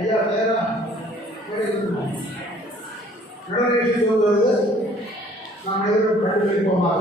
ஐயா பேரா நடனேஷன் சொல்வது நாம் எதிர்ப்பு கண்டுபிடிப்போமாக.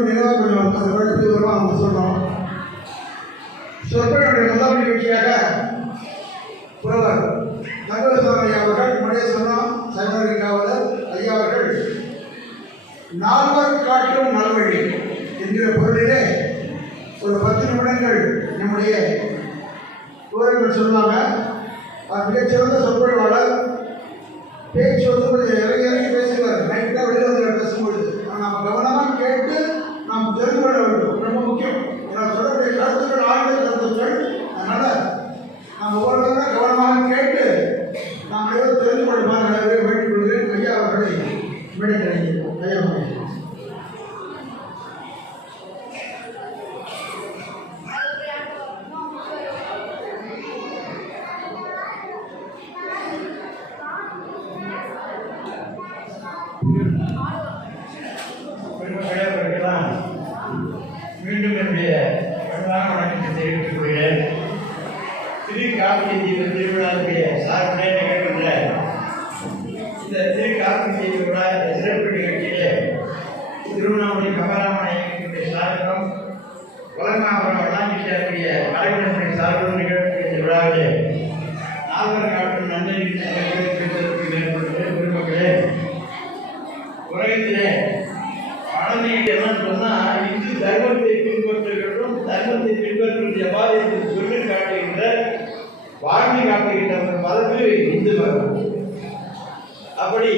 மட்டும் நினைவாக கொஞ்சம் அந்த குழப்பத்தில் வருவோம் அவங்க சொல்கிறோம். சொற்பனுடைய முதல் நிகழ்ச்சியாக புலவர் தங்கசாமி அவர்கள் முன்னே சொன்னோம். சைவரி காவலர் ஐயா அவர்கள் நால்வர் காட்டும் நல்வழி என்கிற பொருளிலே ஒரு 10 நிமிடங்கள் நம்முடைய விவரங்கள் சொல்லுவாங்க. அது மிகச்சிறந்த சொற்பொழிவாளர். பேச்சு வந்து கொஞ்சம் இறங்கி இறங்கி பேசுவார். நைட்டாக வெளியில் வந்து பேசும்பொழுது நாம் கவனமாக கேட்டு நாம் தெரிந்து கொள்ள வேண்டும். ரொம்ப முக்கியம். நான் சொல்லக்கூடிய கருத்துக்கள் ஆழ்ந்த கருத்துக்கள். அதனால் நாம் ஒவ்வொருவரும் கவனமாக கேட்டு நாம் அனைவரும் தெரிந்து கொள்ளுமாறு வேண்டிக் கொள்கிறேன். ஐயா அவர்களை மேடை கிடைக்கிறோம். ஐயா மீண்டும் என்னுடைய பணிவான வணக்கத்தை தெரிவித்துக் கொள்கிறேன். திருக்கார்த்திகை திருவிழாவுடைய சார்புடைய நிகழ்கின்ற இந்த திருக்கார்த்திகை விழா சிறப்பு நிகழ்ச்சியிலே திருவண்ணாமலை மகாராமனை இயக்கத்தினுடைய சார்பிலும் உலகநாபுரம் வளாங்கிட்டாருடைய கலைஞர்களுடைய சார்பிலும் நிகழ்ச்சி இந்த விழாவிலே நால்வர் காட்டும் நன்றி மேற்பட்டு பெருமக்களே, உலகத்திலே பழமையை என்னன்னு சொன்னா இந்து தர்மத்தை பின்பற்றுகிறதும் தர்மத்தை பின்பற்றுவது எவ்வாறு என்று சொல்லி காட்டுகின்ற வாழ்ந்து காட்டுகின்ற மரபு இந்து மரபு. அப்படி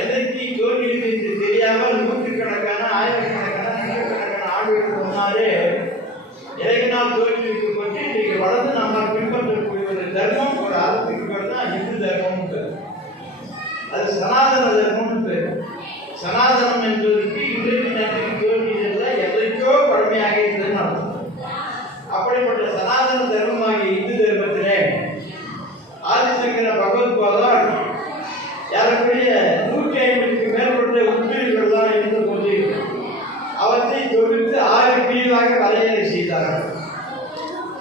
எதற்கு தோன்றியது என்று தெரியாமல் நூற்றுக்கணக்கான ஆயிரக்கணக்கான லட்சக்கணக்கான ஆண்டுகள் சொன்னாலே இறைவனால் தோன்றியிருக்கப்பட்டு இன்றைக்கு வளர்ந்து நம்மால் பின்பற்றக்கூடிய ஒரு தர்மம், ஒரு அரசுக்கு பேர் தான் இந்து தர்மம். அது சனாதன தர்மம் பேர். சனாதனம் என்பதற்கு இன்றைக்கு நேற்றுக்கு தோன்றியதில்லை, எதற்கோ பழமையாக இருந்ததுன்னு அர்த்தம். அப்படிப்பட்ட சனாதன தர்மமாகிய இந்து தர்மத்திலே ஆதிசங்கர பகவத்பாதால் யாருக்குரிய 150க்கு மேற்பட்ட உட்பிரிவுகள் தான் இருந்த போது அவற்றை தொகுத்து 6 பிரிவாக வரையறை செய்தார்கள்.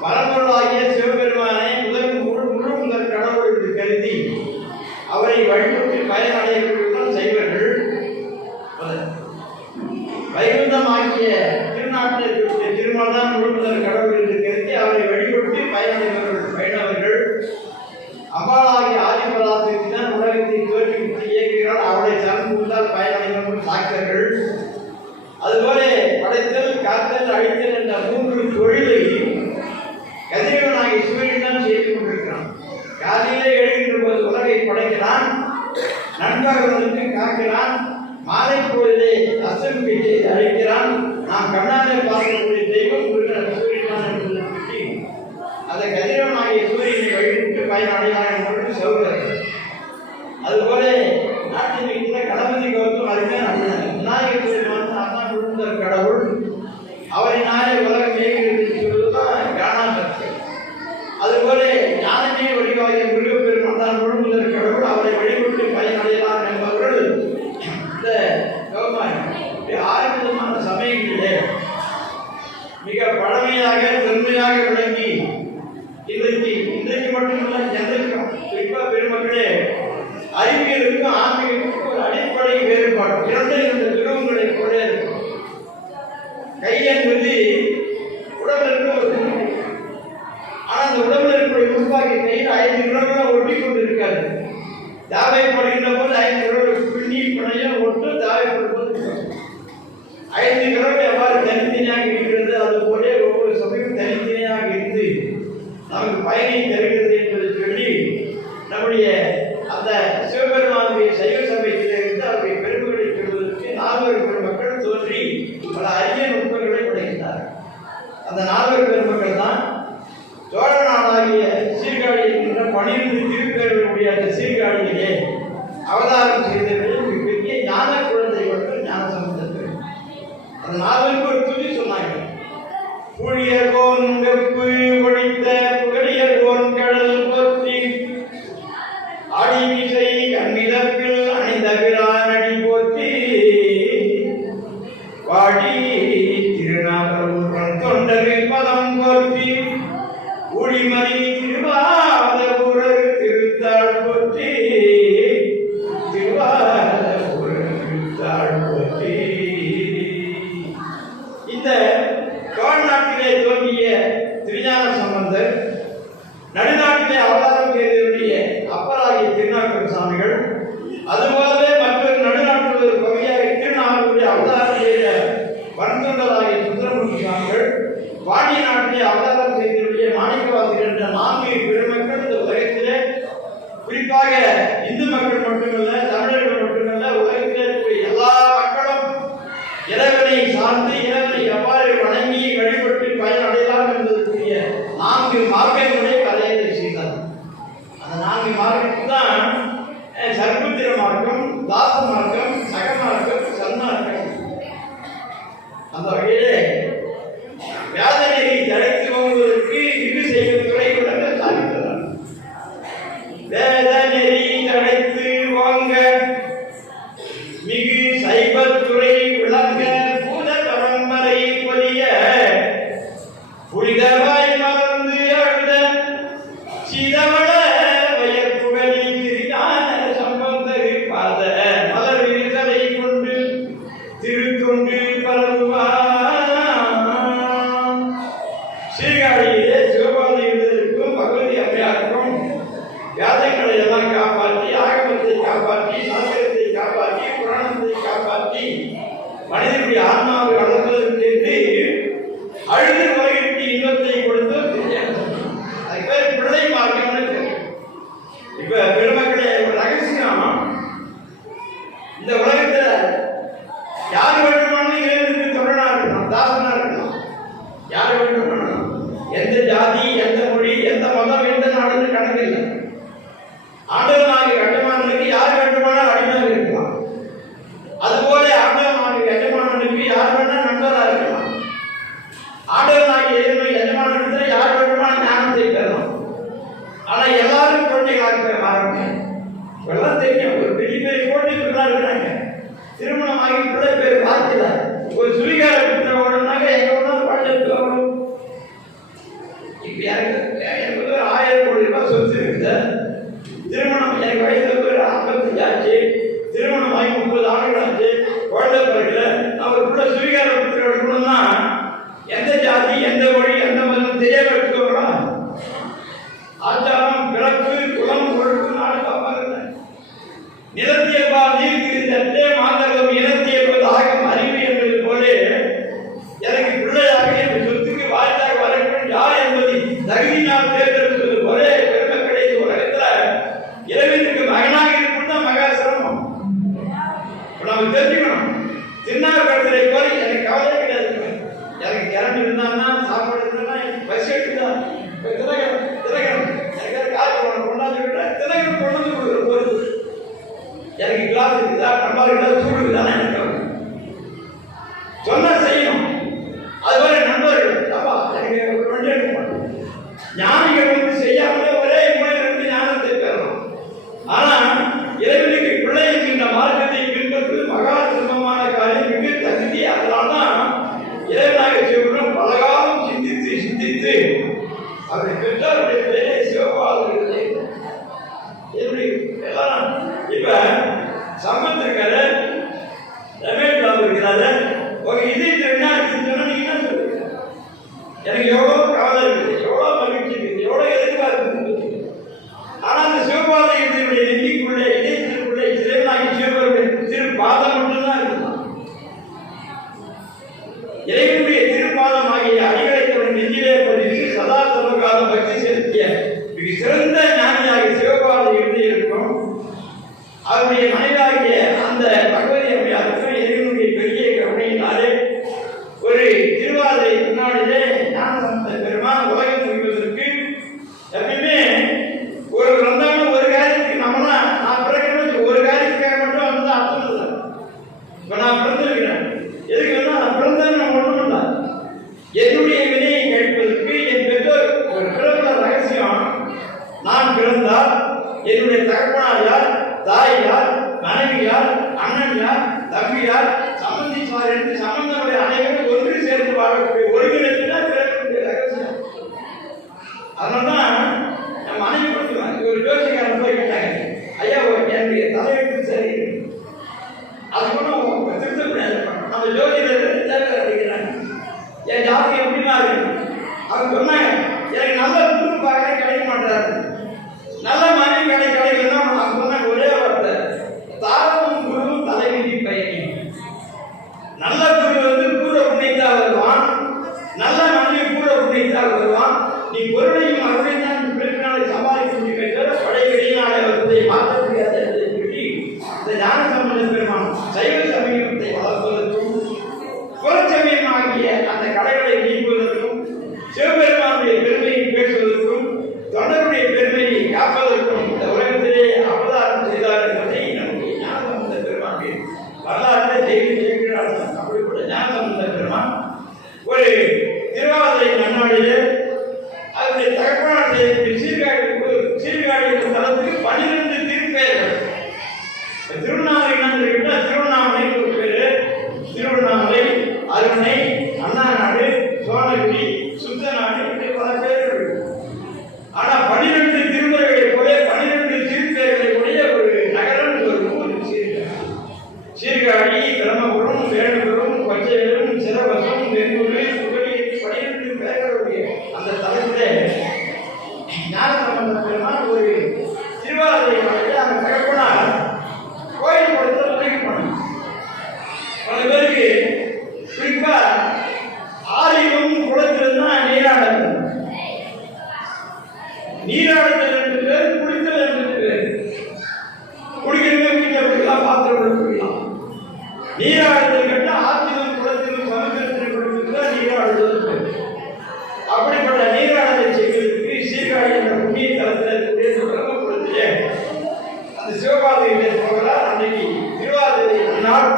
பரம்பொருளாகிய சிவபெருமானை முழு முதல் கடவுள் என்று கருதி அவரை வழிபட்டு பயனடையக்கூடியவர்கள் சைவர்கள். வைகுந்தமாகிய திருநாட்டில் இருக்கக்கூடிய திருமணம் முழுமுதல் கடவுள் என்று கருதி அவரை வழிபட்டு பயனடைபவர்கள் வைணவர்கள். அம்பாளாகிய ஆதிபராசக்தி தான் உலகத்தை தோற்றுவித்து இயக்குகிறார், அவரை சரண் புகுந்தால் பயனடைபவர்கள் சாக்தர்கள். அதுபோல படைத்தல், காத்தல், அழித்தல் என்ற 3 தொழிலை கதிரவனாகிய சூரியன் தான் செய்து கொண்டிருக்கிறான். காலையிலே எழுகின்ற போது உலகை படைக்கிறான், நண்பர்களுக்கு காக்கிறான், மாலை பொழுதே அசம்பியை அழைக்கிறான். நாம் கண்ணாலே பார்க்கக்கூடிய தெய்வம் சூரியன் என்பதை பற்றி அந்த கதிரவனாகிய சூரியனை வழிவிட்டு பயனடைகிறான் என்பது சொல்கிறார்கள். அதுபோல நாட்டில் இருக்கிற கணபதி கௌதம் அறிஞர் விநாயகர் பெருமான் அண்ணா விழுந்த கடவுள், அவரினாலே உலகம் இயங்குகிறது சொல்வதுதான் ஞானாசக்தி. அதுபோல ஞானமே வழிவாகிய முருகப்பெருமான் தான் விழுந்தர் கடவுள், அவரை வழிபட்டு பயனடையலாம் என்பவர்கள் இந்த கௌமாரி. 6 விதமான சமயங்களிலே மிக பழமையாக தொன்மையாக விளங்கி இன்றைக்கு மட்டுமல்ல என்றைக்கும் குறிப்பா பெருமக்களே அறிவியலுக்கும் ஆன்மீகத்துக்கும் ஒரு அடிப்படை வேறுபாடு. 2 துருவங்களை போல இருக்கும். கை என்பது உடம்புல இருக்க ஒரு துணி. ஆனால் அந்த உடம்புல இருக்கக்கூடிய உருவாக்கிய கையில் 5 கிலோமீட்டர் ஒட்டி கொண்டு இருக்காது. தாவைப்படுகின்ற போது 5 கிலோமீட்டர் பின்னி பணைய ஒட்டு தாவைப்படும் போது 5 கிலோமீட்டர் எவ்வாறு தனித்தனியாக இருக்கிறது, அது போல ஒவ்வொரு சமயம் தனித்தனியாக இருந்து நமக்கு பயனை தருகிறது என்பதை சொல்லி நம்முடைய அந்த சிவபெருமானுடைய சைவ சமயத்திலிருந்து அவருடைய பெருமைகளை பெறுவதற்கு 4 பெருமக்கள் தோன்றி பல அரிய நுட்பங்களை படைக்கிறார்கள். அந்த 4 பெருமக்கள் தான் சோழ நாடாகிய சீர்காழி என்கின்ற 12 திருப்பேர்களுடைய அந்த சீர்காழியிலே அவதாரம் செய்தவர்கள் மிகப்பெரிய ஞான குழந்தை மட்டும் ஞான சம்பந்தர்கள். அந்த 4 ஒரு துதி சொன்னாங்க. புழியர் கோன் வெப்பு ஒழித்த புகழியர் கோன் கடல் போற்றி ஆடிமிசை கண்மிதப்பில் அணிந்த பிரானடி போற்றி வாடி திருநாகூரன் தொண்டரு பதம் போற்றி ஊழிமதி திருவாத ஊரர் திருத்தாள் போற்றி திருவாத ஊரர் திருத்தாள் போற்றி. அதுபோலவே மற்றொரு நடுநாட்டில் ஒரு பகுதியாக திருநாகூரில் அவதாரம் செய்த வன்தொண்டராகிய சுந்தரமூர்த்தி சுவாமிகள், பாண்டிய நாட்டிலே அவதாரம் செய்தவருடைய மாணிக்கவாசகர் என்ற 4 பெருமக்கள் இந்த உலகத்திலே, குறிப்பாக இந்து மக்கள் மட்டுமல்ல, தமிழர்கள் மட்டுமல்ல, உலகத்திலே இருக்கிற எல்லா மக்களும் இறைவனை சார்ந்து இறைவனை எவ்வாறு வணங்கி வழிபட்டு பயனடையலாம் என்பதற்குரிய 4 மார்க்கங்களுடைய கதையை செய்தார். அந்த 4 மார்க்கத்துக்கு தான் சர்புத்திர மார்க்கம், தாச மார்க்கம், சக மார்க்கம், சன்மார்க்கம். அந்த வகையிலே வேதனையை தடைத்து வாங்குவதற்கு இது செய்ய துறை கூட சாதிக்கிறார். வேதநெறி தடைத்து வாங்க மிகு சைவத்துறை விளங்க பூத பரம்பரை பொலிய புனிதவாய் மறந்து அழுத சிதவள வயற்புகழி திரியான சம்பந்தரு பாத மலர் விரிசலை கொண்டு திருத்தொண்டு பரவுவார். சீர்காழியிலே சிவபாதை எழுதலுக்கும் பகவதி அம்மையாருக்கும் வேதங்களை எல்லாம் காப்பாற்றி, ஆகமத்தை காப்பாற்றி, சாஸ்திரத்தை காப்பாற்றி, புராணத்தை காப்பாற்றி, மனிதனுடைய ஆன்மாவை வளர்ப்பதற்கு அழுது உலகிற்கு இன்பத்தை கொடுத்து அதுக்கு பேர் பிள்ளை மார்க்கம்னு பேர். இப்ப பெருமக்களே, ஒரு ரகசியம், இந்த உலகத்துல யார் வேண்டுமானாலும் இறைவனுக்கு தொடரா இருக்கணும், தாசனா இருக்கணும். யார் வேண்டுமானாலும் எந்த ஜாதி, எந்த மொழி, எந்த மதம், எந்த நாடுன்னு கணக்கு இல்லை. ஆண்டவனாகிய எஜமானனுக்கு யார் வேண்டுமானால் அடிமையாக இருக்கலாம். அதுபோல ஆண்டவனாகிய எஜமானனுக்கு யார் வேணா நண்பராக இருக்கலாம். ஆண்டவனாகிய எஜமானத்தில் யார் வேண்டுமானால் ஞானத்தை பெறலாம். ஆனா எல்லாரும் குழந்தைகளாக மாறாங்க. எல்லாம் தெரியும், ஒரு பெரிய பெரிய கோட்டீஸ்வரர்களா இருக்கிறாங்க. திருமணம் ஆகி பிள்ளை பேர் வார்த்தையில ஒரு சுரிகார புத்திர ஓடனாங்க, எங்க ஒன்றாலும் பாட்டு வரணும். இப்ப எனக்கு 1000 கோடி ரூபாய் சொத்து இருக்குது. திருமணம் எனக்கு வயசுல ஒரு 55 ஆச்சு. திருமணம் ஆகி 30 ஆண்டுகள் ஆச்சு. குழந்தை பிறகுல நான் ஒரு பிள்ளை சுரிகார புத்திர எடுக்கணும்னா எந்த ஜாதி, எந்த மொழி, எந்த மதம் தெரியாம எடுத்துக்கோங்களா? ஆச்சாரம், பிறப்பு, குலம், ஒழுக்கு, நாடு காப்பாங்க. நிலத்தியல்பால் நீர் திரிந்தே மாந்தகம் இனத்தியல்பது ஆகும் அறிவு என்பது போல எனக்கு பிள்ளையாக என் சொத்துக்கு வாய்தாக வரவேண்டும் யார் என்பதை தகுதியினால் தேர்ந்தெடுப்பது போல பெருமக்களை உலகத்துல இறைவனுக்கு மகனாக இருக்கணும். மகா சிரமம் நம்ம தெரிஞ்சுக்கணும். திருநாவுக்கரசரை போல எனக்கு கவலை கிடையாது. எனக்கு கிளம்பி இருந்தான்னா, சாப்பாடு இருந்தா, பசி எடுத்துதான் திலகரம் எனக்கு காசு கொண்டாந்து விட்டா திலகரம் கொண்டாந்து கொடுக்குற போது எனக்கு கிளாஸ் இருக்குதா, டம்பால் இருக்குதா, சூடு இருக்குதானே எனக்கு சொன்னா செய்யணும். அதுபோல நண்பர்கள் அப்பா எனக்கு ஒரு வண்டி எடுக்க மாட்டோம். ஞானிகள் வந்து செய்யாமலே ஒரே மூலையிலிருந்து ஞானத்தை பெறலாம். ஆனா இறைவனுக்கு பிள்ளை என்கின்ற மார்க்கத்தை பின்பற்றுவது மகா சிரமமான காரியம், மிக தகுதி. அதனால்தான் இறைவனாக சிவபுரம் பலகாலம் சிந்தித்து அவரை பெற்றோருடைய பேரை சிவபாதர்களே எப்படி எல்லாம். இப்ப சம்பத் இருக்காரு, ரமேஷ் பாபு இருக்கிறாரு. ஒரு இதே சொன்னா நீங்க என்ன சொல்லுங்க? எனக்கு எவ்வளவு கவலை இருக்குது, எவ்வளவு மகிழ்ச்சி இருக்குது, எவ்வளவு எதிர்பார்ப்பு இருக்குது. ஆனா அந்த சிவபாத இதனுடைய நெஞ்சிக்குள்ளே, இதயத்திற்குள்ளே சிவனாகி சிவபெருடைய திரு பாதம் மட்டும்தான் இருக்குதான். இறைவனுடைய திருப்பாதம் ஆகிய அடிகளை தன் நெஞ்சிலே பதித்து சதா சர்வகாலம் பக்தி செலுத்திய மிக சிறந்த ஞானியாகிய சிவபாத இருக்கும். அவருடைய மனைவியாகிய அந்த பகவதி அம்மையாருக்கும் இறைவனுடைய பெரிய கருணையினாலே ஒரு திருவாதிரை முன்னாடிலே ஞானசம்பந்த பெருமான் உலகம் முடிவதற்கு எப்பயுமே ஒரு வந்தாலும் ஒரு காரியத்துக்கு நம்மளாம் நான் பிறக்கணும் ஒரு காரியத்துக்காக மட்டும் வந்து அர்த்தம் இல்லை. இப்ப நான் பிறந்திருக்கிறேன், எதுக்கு வேணா நான் பிறந்தேன்னு நான் ஒண்ணும் இல்லை. என்னுடைய வினையை கழிப்பதற்கு என் பெற்றோர் ஒரு பிறந்த ரகசியம். நான் பிறந்தால் என்னுடைய தகப்பனார் யார், தாய் யார், மனைவி யார், அண்ணன் யார், தம்பி யார், சம்பந்திப்பார் என்று சம்பந்தமுடைய அனைவரும் ஒன்று சேர்ந்து வாழக்கூடிய ஒருங்கிணைப்புதான் பிறக்கக்கூடிய ரகசியம். அதனால்தான் நம்ம மனைவி கொடுத்துருவாங்க. ஒரு ஜோசிக்காரன் போய் கேட்டாங்க, ஐயா என்னுடைய தலையெழுத்து சரி, அது கூட திருத்தக்கூடாது. நம்ம ஜோதிடர் தேவை அடிக்கிறாங்க, என் ஜாதி எப்படின்னா இருக்கு. அவங்க சொன்னாங்க, எனக்கு நல்ல துணி பார்க்க கிடைக்க மாட்டாரு, நல்ல மனைவி கிடைக்கலன்னா அவங்க சொன்னாங்க ஒரே வார்த்தை, நீராடுதல் கேட்டால் ஆற்றிலும் குளத்திலும் சமுத்திரத்திலும் கொடுத்துதான் நீராடுதல். அப்படிப்பட்ட நீராடுதலை செய்வதற்கு சீர்காழி என்ற புண்ணிய தலத்தில் இருக்கக்கூடிய பிரம்மபுரத்திலே அந்த சிவபாதையிலே போகிறார். அன்றைக்கு திருவாதிரை நாள்.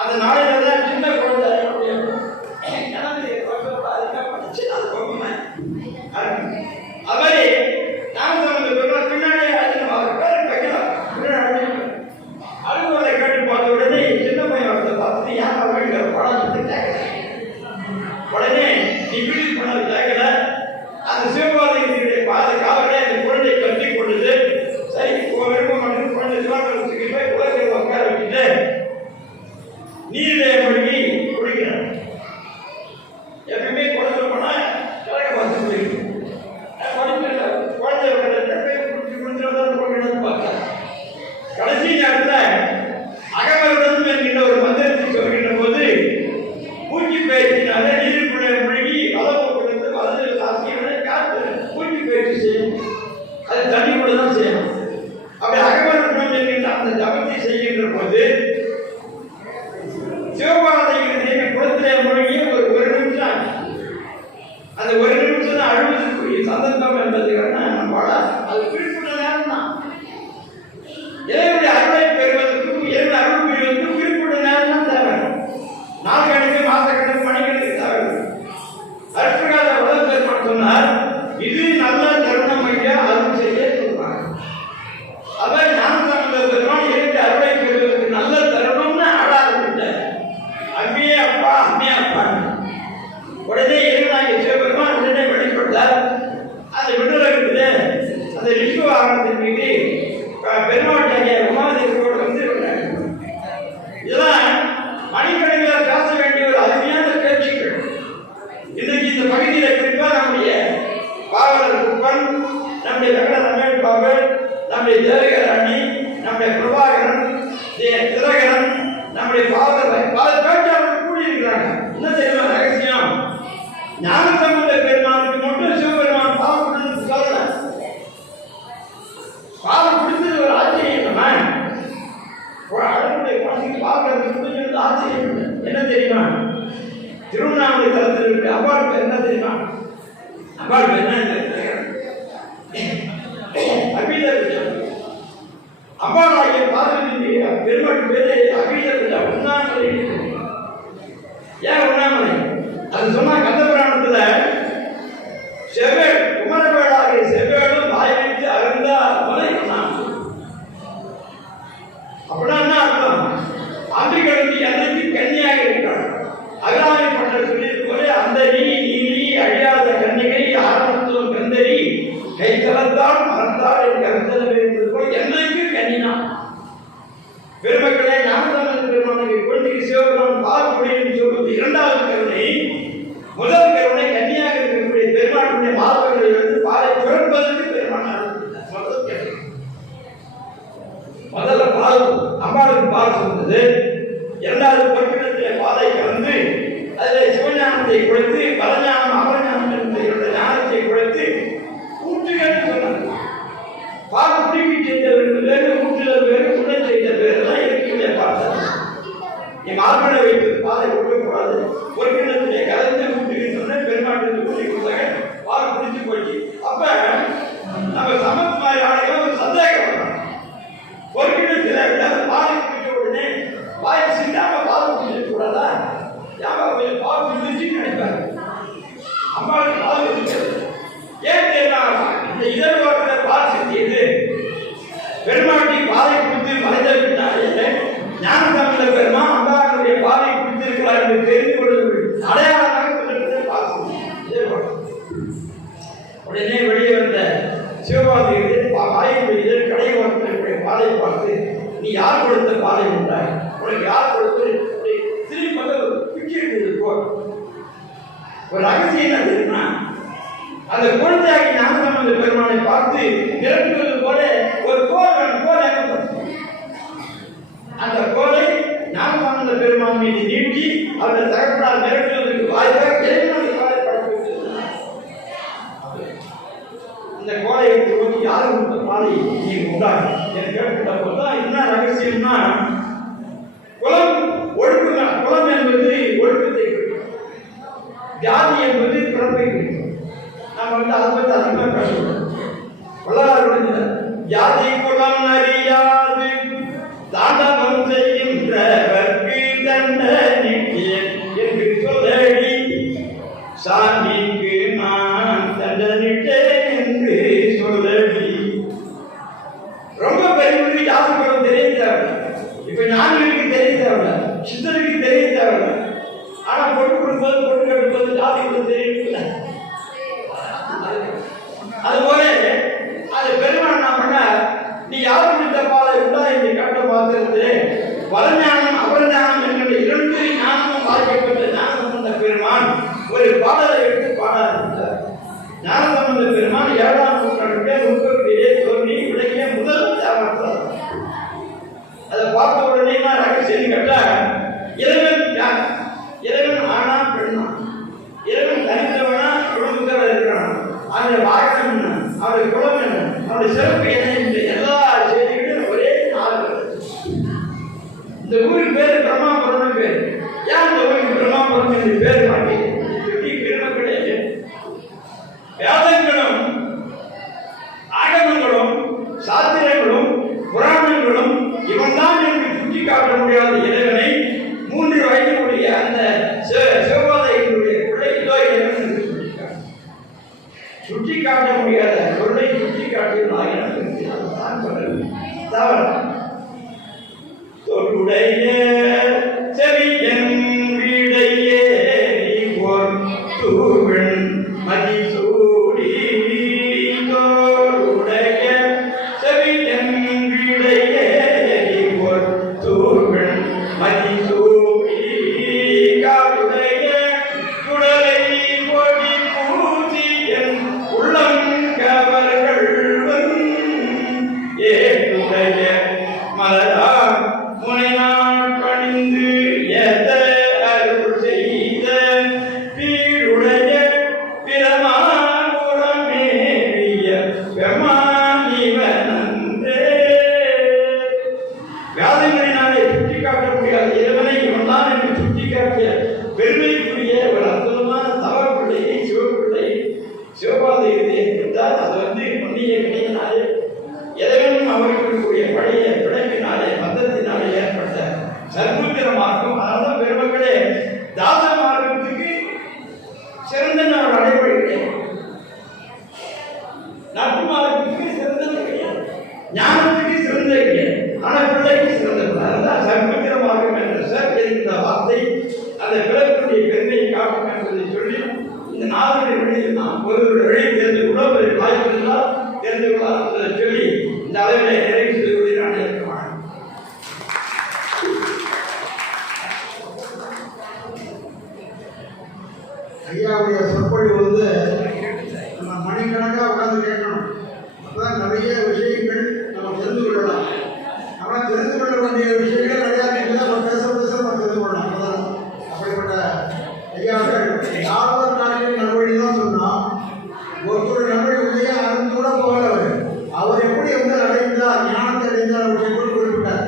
அந்த நாளில தான் சின்ன குழந்தை அவரே நாம பின்னாடி அலுவலை கேட்டு பார்த்த உடனே சின்ன பையன் வரத்தை பார்த்துட்டு யார் வீட்டுல படம் சொல்லிட்டாங்க. உடனே நீ வீட்டுக்கு பண்ணது கேட்கல. அந்த சிவபாதையினுடைய பாதை காவலே அந்த குழந்தையை கட்டி கொண்டது. சரி விரும்ப மாட்டேன் குழந்தை சிவாக்கரத்துக்கு போய் குழந்தையை உட்கார வச்சுட்டு நீரிலே மொழி குடிக்கிறான். எப்பயுமே குழந்தை போனா கிழக்க பார்த்து குடிக்கணும். குழந்தை பார்த்தேன். கடைசி நேரத்தில் அகவருடன் என்கின்ற ஒரு மந்திரத்தை சொல்கின்ற போது மூச்சு பயிற்சினால நீருக்குள்ளே முழுகி வளர்ந்து வலது ஆசிரியர்களை காத்து மூச்சு பயிற்சி செய்யணும். அது தண்ணி கூட தான் செய்யணும். அப்படி அகவருடன் என்கின்ற அந்த ஜபத்தை செய்கின்ற போது சிவபாதையில் குளத்திலே முழுகி ஒரு நிமிஷம் அந்த ஒரு நிமிஷம் தான் அழுவதற்குரிய சந்தர்ப்பம் என்பதுக்கான நம்மளோட அது குறிப்பிட்ட நேரம் தான். இறைவனுடைய அருளை பெறுவதற்கும் இறைவன் அருள் பெறுவதற்கும் குறிப்பிட்ட நேரம் தான் தேவை. நாள் கணக்கு மாச கணக்கு மணிக்கணக்கு தேவை. அற்புகாத உலக பெருமான் சொன்னார், இது நல்ல தருணம் ஐயா அருள் செய்ய சொல்றாங்க. அவர் ஞானசம்பந்த பெருமான் இறைவனுடைய அருளை பெறுவதற்கு நல்ல தருணம்னு ஆட ஆரம்பித்தார். அம்மியே அப்பா அம்மியே அப்பா. உடனே இறைவனாகிய சிவபெருமான் உடனே வெளிப்பட்டார். அந்த விண்ணுலகத்திலே அந்த ரிஷு ஆகத்தின் மீது பெருமாட்டாகிய உமாதேவியோடு வந்து இதெல்லாம் மணிக்கணக்கில் பேச வேண்டிய ஒரு அருமையான பேச்சுக்கள். இன்றைக்கு இந்த பகுதியில் குறிப்பாக நம்முடைய பாவலர் குப்பன், நம்முடைய வெங்கட ரமேஷ் பாபு, நம்முடைய தேவகராணி, நம்முடைய பிரபாகரன், திலகரன், நம்முடைய பாவலர் பல பேச்சாளர்கள் கூடியிருக்கிறாங்க. என்ன தெரியுமா ரகசியம்? ஞானசம்பந்த பெருமானுக்கு மட்டும் சிவபெருமான் பாவம் கொடுத்து சொல்லல. பாவம் கொடுத்தது ஒரு ஆச்சரியம். அழகுடைய குழந்தைக்கு பார்க்கறதுக்கு ஆச்சரியம். என்ன தெரியுமா? திருவண்ணாமலை தளத்தில் இருக்க அம்பாள் பேர் என்ன தெரியுமா? அம்பாள் பேர் என்ன? அம்பாள் ஆகிய பார்வதி பெருமாள் பேரு அபிதா உண்ணாமலை. ஏன் உண்ணாமலை? அது சொன்னா கந்தபுராணத்துல செவ்வேள் குமரவேளாகிய செவ்வேளும் வாய் வைத்து அருந்தா மலை உண்ணாமலை. அப்படின்னா என்ன அர்த்தம்? ஆந்திரிகளுக்கு என்னைக்கு கன்னியாக இருக்கிறார். அகராணி பண்ற சொல்லி போல அந்த நீ அழியாத கன்னிகை ஆரம்பத்துவம் கந்தரி கை தளத்தால் மறந்தால் என்று கருத்தல் என்பது போல் என்னைக்கு கன்னினா. பெருமக்களே, ஞானசம்பந்த பெருமானுக்கு குழந்தைக்கு சிவபெருமான் பால்குடி என்று சொல்வது இரண்டாவது கருணை. முதல் கருணை கன்னியாக இருக்கக்கூடிய பெருமானுடைய மாதவர்களை வந்து பாலை பிறப்பதற்கு பெருமான் முதல்ல பால் அம்பாளுக்கு பால் சொன்னது. இரண்டாவது பொற்கிடத்திலே பாலை கலந்து அதில் சிவஞானத்தை குறைத்து பலஞானம் அபரஞானம் என்ற ஞானத்தை குறைத்து ஊற்றுகள் சொன்னார். பால் குடிக்கி செய்தவர்கள் வேறு, ஊற்றுதல் வேறு, உடை செய்த பேரெல்லாம் இருக்கக்கூடிய பார்த்தேன். என் மார்பனை வைத்து பாலை கொடுக்கக்கூடாது. ஒரு கிண்ணத்திலே கலந்து ஊட்டுகின்ற பெருமாட்டுக்கு ஊட்டி கொடுத்தாங்க. பால் குடிச்சு போச்சு. அப்ப நம்ம சமத்து மாதிரி ஆளுங்க ஒரு சந்தேகம் வரும். ஒரு கிண்ணத்தில் பாலை குடிச்ச உடனே வாயை சிந்தாம பால் குடிக்க கூடாதா? கொஞ்சம் பால் குடிச்சு நினைப்பாரு. அம்மாவுக்கு பால் குடிக்கிறது ஏன் தெரியுமா? இந்த இதழ் வாக்கில் பால் செஞ்சது பெருமாட்டி பாலை குடித்து மறைந்திருக்கிறாரே. ஞானசம்பந்த பெருமான் அம்பாளுடைய பாலை குடித்திருக்கிறார் என்று தெரிந்து கொள்வது அடையாளமாக பால் செஞ்சு உடனே வெளியே வந்த சிவபாதிகளை வாயுடைய இதழ் கடையை வார்த்தைகளுடைய பாலை பார்த்து, நீ யார் கொடுத்த பாலை உண்டாய்? உனக்கு யார் கொடுத்து திரும்பி வந்து பிச்சை எடுத்தது போல் ஒரு ரகசியம் என்ன தெரியுமா? அந்த குழந்தையாகி ஞானசம்பந்த பெருமானை பார்த்து நிரப்புவது போல ஒரு கோல் அந்த கோலை ஞானசம்பந்த பெருமான் மீது நீட்டி அந்த தகப்பனால் மிரட்டுவதற்கு வாய்ப்பாக கோலை படைத்து இந்த கோலை நோக்கி யாரு கொடுத்த பாலை நீ உண்டாங்க என்று கேட்கின்ற போதுதான் என்ன ரகசியம்னா, குலம் யாருமே பேசக்கூடாது. வள்ளலார் ஜாதி குலம் அறியாது தாண்டவம் செய்கின்றவர்க்கு தண்டனிக்கு என்று சொல்லடி, சாமிக்கு நான் தண்டனிட்டேன் என்று சொல்லடி. ரொம்ப பெரிய ஜாதி குலம் தெரிய தேவை. இப்ப ஞானிகளுக்கு தெரிய தேவை, சித்தருக்கு தெரிய தேவை. ஆனா பொண்ணு கொடுப்பது பொண்ணு கெடுப்பது ஜாதி குலம் தெரியல. அதுபோல அது பெருமான் என்ன பண்ண, நீ யார் கொடுத்த பாலை உண்டா என்று கட்ட பார்க்கிறது வளஞானம் அபரஞானம் என்கிற இரண்டு ஞானமும் பாதிக்கப்பட்ட ஞானசம்பந்த பெருமான் ஒரு பாடலை எடுத்து பாடாதிருந்தார். ஞானசம்பந்த பெருமான் 7ஆம் நூற்றாண்டுடைய நுட்பத்திலே தோன்றி விளங்கிய முதல் தேவனார். அதை பார்த்த உடனே நான் செய்தி கேட்டா, இறைவன் யார்? இறைவன் ஆனா பெண்ணா? இறைவன் தனித்தவனா குடும்பத்தவர் இருக்கிறான்? அவருடைய வாகனம் என்ன? அவருடைய குலம் என்ன? அவருடைய சிறப்பு என்ன? இந்த எல்லா செய்திகளும் ஒரே 4 இந்த ஊருக்கு பேரு பிரம்மாபுரம் பேரு. ஏன் இந்த ஊருக்கு பிரம்மாபுரம் என்று பேர் மாட்டி பெருமக்களே, வேதங்களும் ஆகமங்களும் சாத்திரங்களும் புராணங்களும் இவன் தான் என்று சுட்டி காட்ட முடியாத இறைவனை 3 வயதுடைய அந்த சிவபாதையினுடைய பிள்ளை சுட்டி காட்ட முடியாத பொருளை சுட்டி காட்டியதாக எனக்கு நான் சொல்றேன். தவறு தொடுடைய செவியன் வீடையே ஓர் தூவன் மதிசூடி, தோடுடைய செவியன் வீடையே ஓர் தூவன் மதிசூடி, காடுடைய குடலை பொடி பூசி என் உள்ளம் கவர்கள் ஏற்றுடைய மலரா முனைநாள் பணிந்து எத அருள் செய்த பீடுடைய பிரமாபுரமேறிய பெமானிவனன்றே. வேதங்களினாலே சுட்டி காட்ட முடியாத இறைவனை இவன்தான் என்று சுட்டி காட்டிய பெருமைக்குரிய ஒரு அற்புதமான தவ பிள்ளையை சிவப்பிள்ளை சிவபாதையில் ஏற்பட்டால் அது புண்ணிய வினையினாலே இறைவனும் அவருக்கு கூடிய பழைய பிழைப்பினாலே பந்தத்தினாலே ஏற்பட்ட சர்வத்திர மார்க்கம். அதனால்தான் பெருமக்களே, தாச மார்க்கத்துக்கு சிறந்த ஒரு அடைவழி கிடையாது, நட்பு மார்க்கத்துக்கு சிறந்தது கிடையாது, ஞானத்துக்கு சிறந்தது கிடையாது, ஆனால் பிள்ளைக்கு சிறந்தது. அதுதான் சர்வத்திர மார்க்கம் என்ற சார் என்கிற வார்த்தை அந்த பிறப்புடைய பெருமையை காட்டும் என்பதை சொல்லி இந்த 4 வழியில் நாம் ஒரு வழியை தெரிந்து கொள்ள ஒரு வாய்ப்பு இருந்தால் தெரிந்து கொள்ளலாம் என்பதை சொல்லி இந்த அளவிலே நிறைவு செய்து கொள்ள நான் இருக்கிறேன். ஐயாவுடைய சொற்பொழிவு நம்ம மணிக்கணக்காக உட்கார்ந்து கேட்கணும். அப்பதான் நிறைய விஷயங்கள் நம்ம தெரிந்து கொள்ளலாம். நம்ம தெரிந்து கொள்ள வேண்டிய விஷயங்கள் நிறையா நம்ம பேச நம்ம தெரிந்து கொள்ளலாம். அப்பதான் அப்படிப்பட்ட ஐயாக்கள் யாவர் நாட்டின் நல்வழி தான் சொன்னோம். ஒருத்தர் நல்வழி உள்ளே அறந்து கூட போகலவர். அவர் எப்படி அடைந்தார், ஞானத்தை அடைந்தார் அப்படின்னு கூட குறிப்பிட்டார்.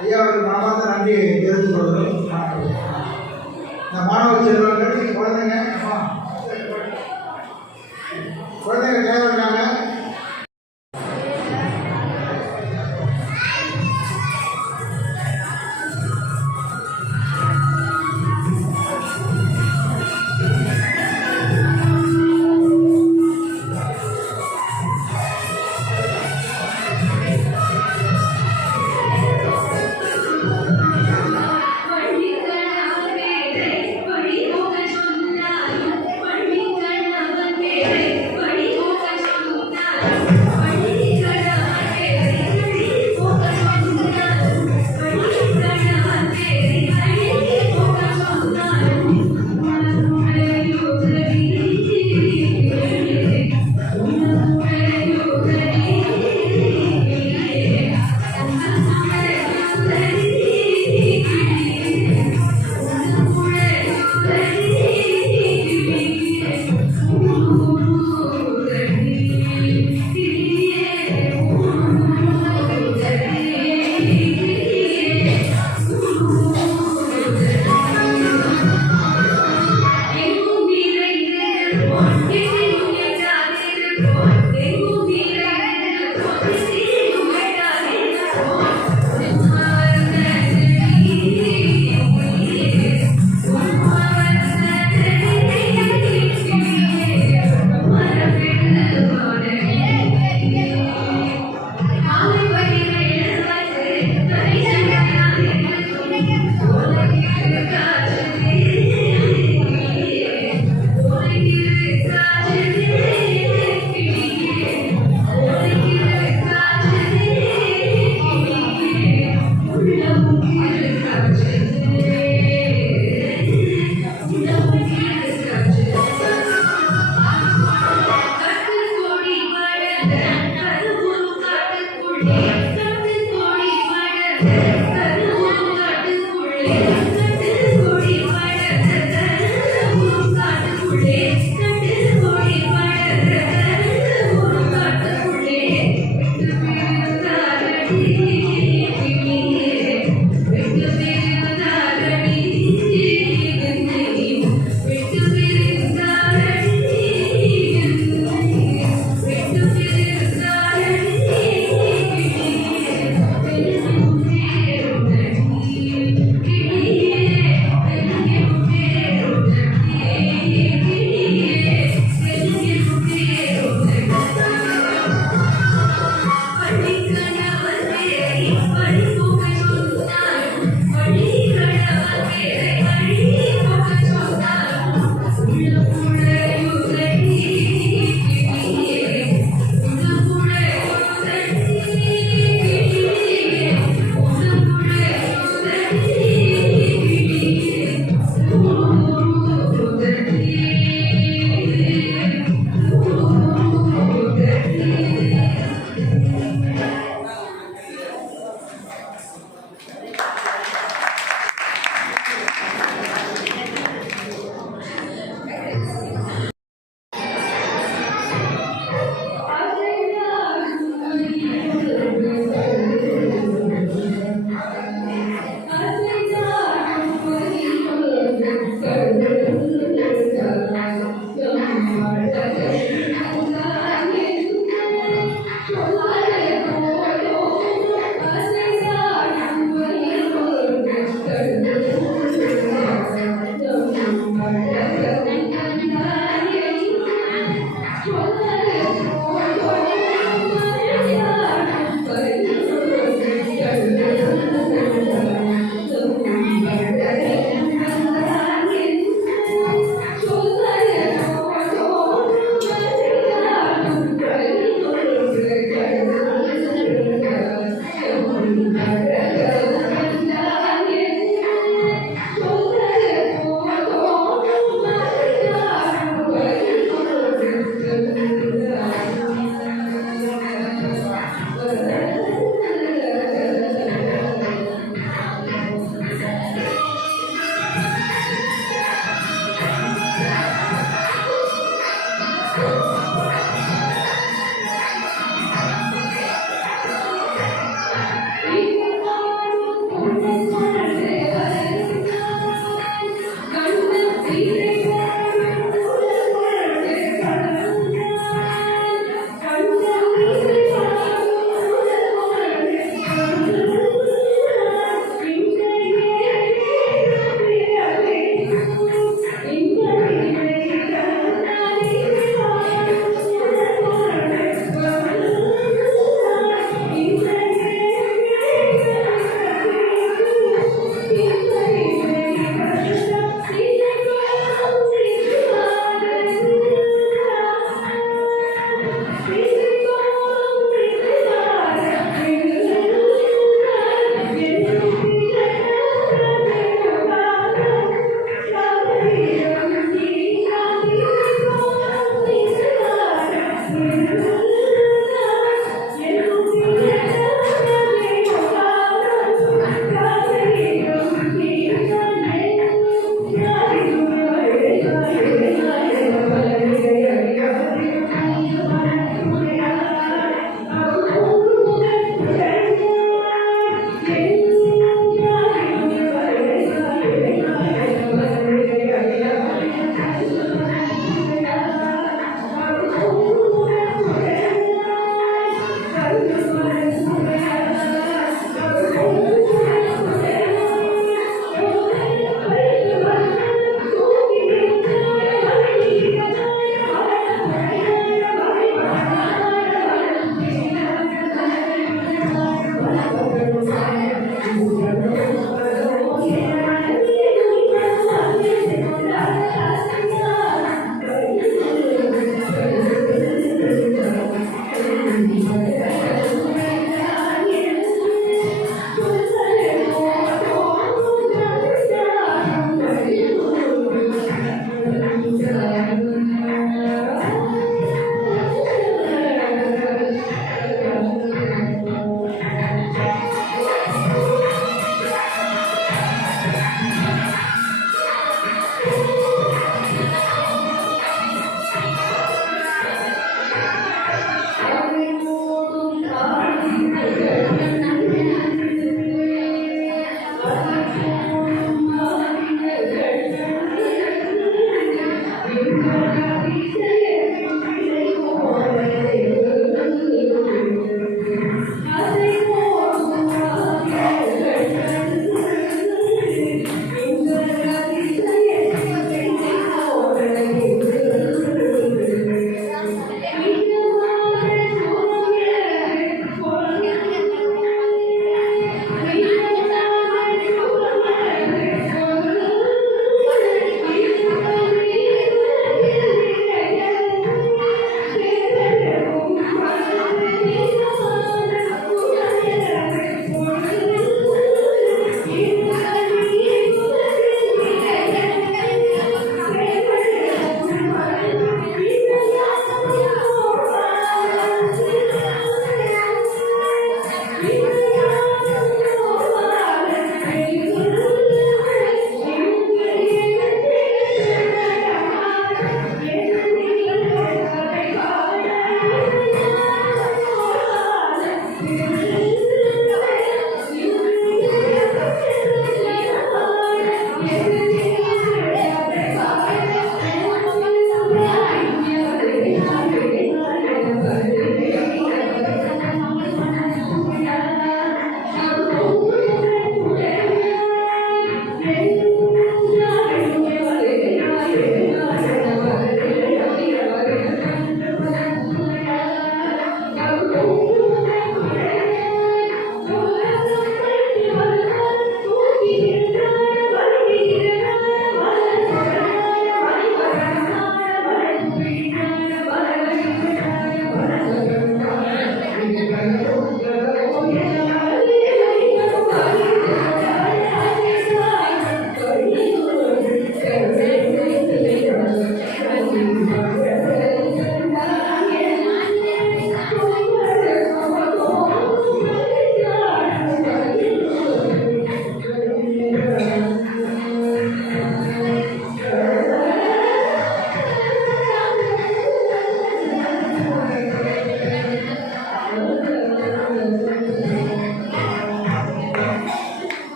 ஐயாவுக்கு மனமார்ந்த நன்றி தெரிந்து கொள்கிறோம். இந்த மாணவ செல்வங்கள் குழந்தைங்க விட்டு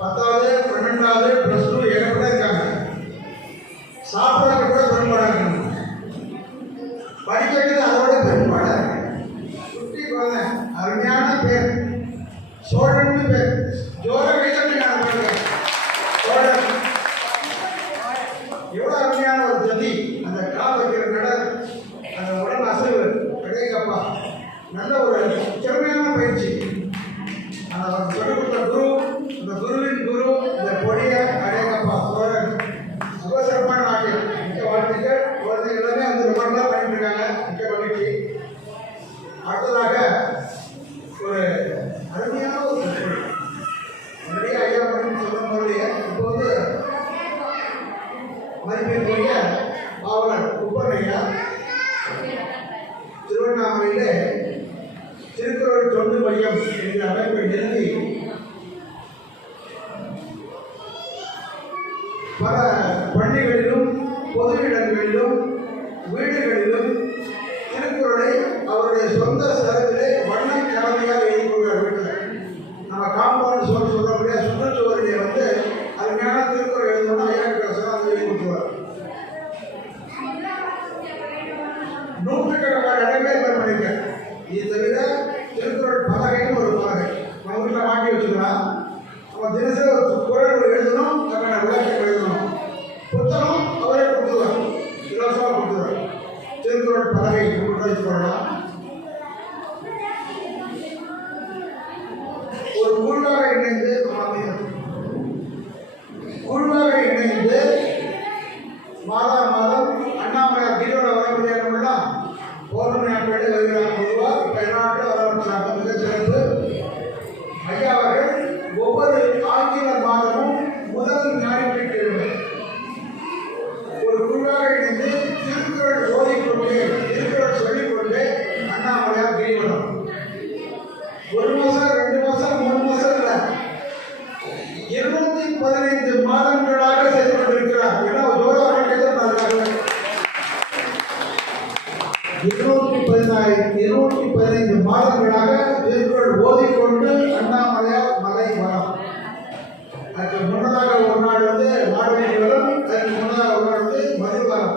10வது 12வது +2 ஏகப்பட்ட இருக்காங்க. சாப்பிட்றது கூட பெரும்பாடாக இருக்காங்க. படிக்க வைக்கிறது அதோட பெரும்பாடாக இருக்கு. குட்டி குழந்தை அருமையான பேர் சோழன் பேர் ஜோர கைதட்டிக்கான பேர் சோழன். எவ்வளோ அருமையான ஒரு ஜதி, அந்த கால் வைக்கிற கடல், அந்த உடல் அசைவு கிடைக்கப்பா நல்ல ஒரு திறமையான பயிற்சி. அந்த சொல்லிக் கொடுத்த குரு, அந்த குருவின் குரு, இந்த பொடிய அடையப்பா சோழன் சுபசிறப்பான நாட்டில் மிக்க வாழ்த்துக்கள். குழந்தைங்க எல்லாமே அந்த ரொம்ப நல்லா பண்ணிட்டு இருக்காங்க. மிக்க மகிழ்ச்சி. அடுத்ததாக ஒரு அருமையான ஒரு சொற்பொழிவு. முன்னாடியே ஐயா பண்ணி சொல்லும் போதே இப்போ வந்து மதிப்பிற்குரிய பாவலர் குப்பரையா திருவண்ணாமலையிலே திருக்குறள் தொண்டு மையம் என்ற அமைப்பை நிறுவி பல பள்ளிகளிலும் பொது இடங்களிலும் வீடுகளிலும் திருக்குறளை அவருடைய சொந்த செலவிலே வண்ண கிழமையாக எழுதிக்கொள்கிறார். வீட்டில் நம்ம காம்பவுண்ட் சொல்லக்கூடிய சுற்றுச்சுவரிலே வந்து அருமையான திருக்குறள் எழுதணும்னா ஐயாயிரம் அதை எழுதி கொடுத்துருவார். நூற்றுக்கணக்கான இடங்களே பண்ணியிருக்கேன். இது தவிர திருக்குறள் பலகைன்னு ஒரு பலகை நம்ம வீட்டில் மாட்டி வச்சுக்கலாம். நம்ம தினசரி ஒரு குறள் எழுதணும், அதுக்கான விளக்கம் எழுதணும். புத்தகம் அவரே கொடுத்துருவார், இலவசமாக கொடுத்துருவார். திருக்குறள் பலகை வச்சு போடலாம். ஒரு குழுவாக இணைந்து மாதம் அண்ணாமலையார் கீழோட வரக்கூடியவர்கள்லாம் பௌர்ணமி நாட்களே வருகிறார். பொதுவாக இப்போ நாட்டில் வர மிக சிறப்பு. ஐயா அவர்கள் ஒவ்வொரு ஆங்கில மாதமும் முதல் ஞாயிற்றுக்கிழமை ஒரு குழுவாக இணைந்து திருக்குறள் ஓதிக்கொண்டு திருக்குறள் சொல்லிக்கொண்டு அண்ணாமலையார் கிரிவலம் 1 மாதம் 2 மாதம் 3 மாதம் இல்லை 215 மாதங்களாக செய்து கொண்டிருக்கிறார். ஏன்னா ஜோராக கேட்கிறார்கள். 215 மாதங்களாக திருக்குறள் ஓதிக்கொண்டு அண்ணாமலையார் மலை வரம். அதுக்கு முன்னதாக ஒரு நாள் வந்து நாடுவெளி வரம், அதுக்கு முன்னதாக ஒரு நாள் வந்து மதுவரம்.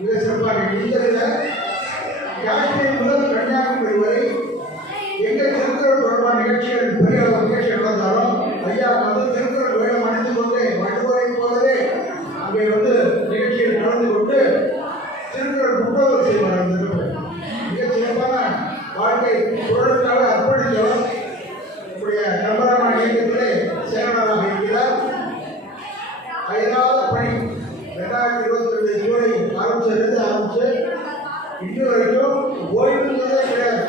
மிக சிறப்பாக இந்த காஷ்மீர் முதல் கன்னியாகுமரி வரை எங்கே திருக்குறள் தொடர்பான நிகழ்ச்சிகள் பெரிய நிகழ்ச்சி நடந்தாலும் ஐயா வந்து திருக்குறள் வேடம் அணிந்து கொண்டு வள்ளுவரை போலவே அங்கே வந்து நிகழ்ச்சியில் கலந்து கொண்டு திருக்குறள் முன்னோதல் செய்வார். அந்த மிக சிறப்பான வாழ்க்கை சூழலுக்காக அர்ப்பணித்தவர். நம்முடைய கம்பராமாயண இயக்கத்திலே செயலாளராக இருக்கிறார். அயராத பணி 2022 ஜூலை ஆரம்பிச்சு இன்று வரைக்கும் ஓய்வுங்கிறதே கிடையாது.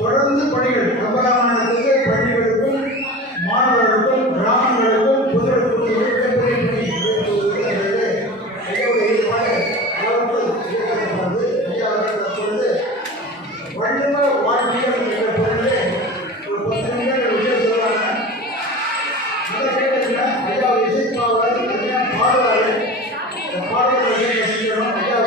தொடர்ந்து பணிகள் கம்பராமாயணத்துக்கு பள்ளிகளுக்கும் மாணவர்களுக்கும் கிராமங்களுக்கும் பொதுவெடுக்கும் மிகப்பெரிய பணி ஐயாவுடைய ஈடுபாடு இயக்கப்படுறது. ஐயா அவர்கள் சொல்வது வள்ளுவ வாழ்வியல் என்ற பொருளே ஒரு 10 நிமிடங்கள் விஷயம் சொல்லுவாங்க. அதை கேட்டதுல ஐயா இசைப்பாளர் ஐயா பாடுவார். பாடல்களை ரசிக்கணும். ஐயா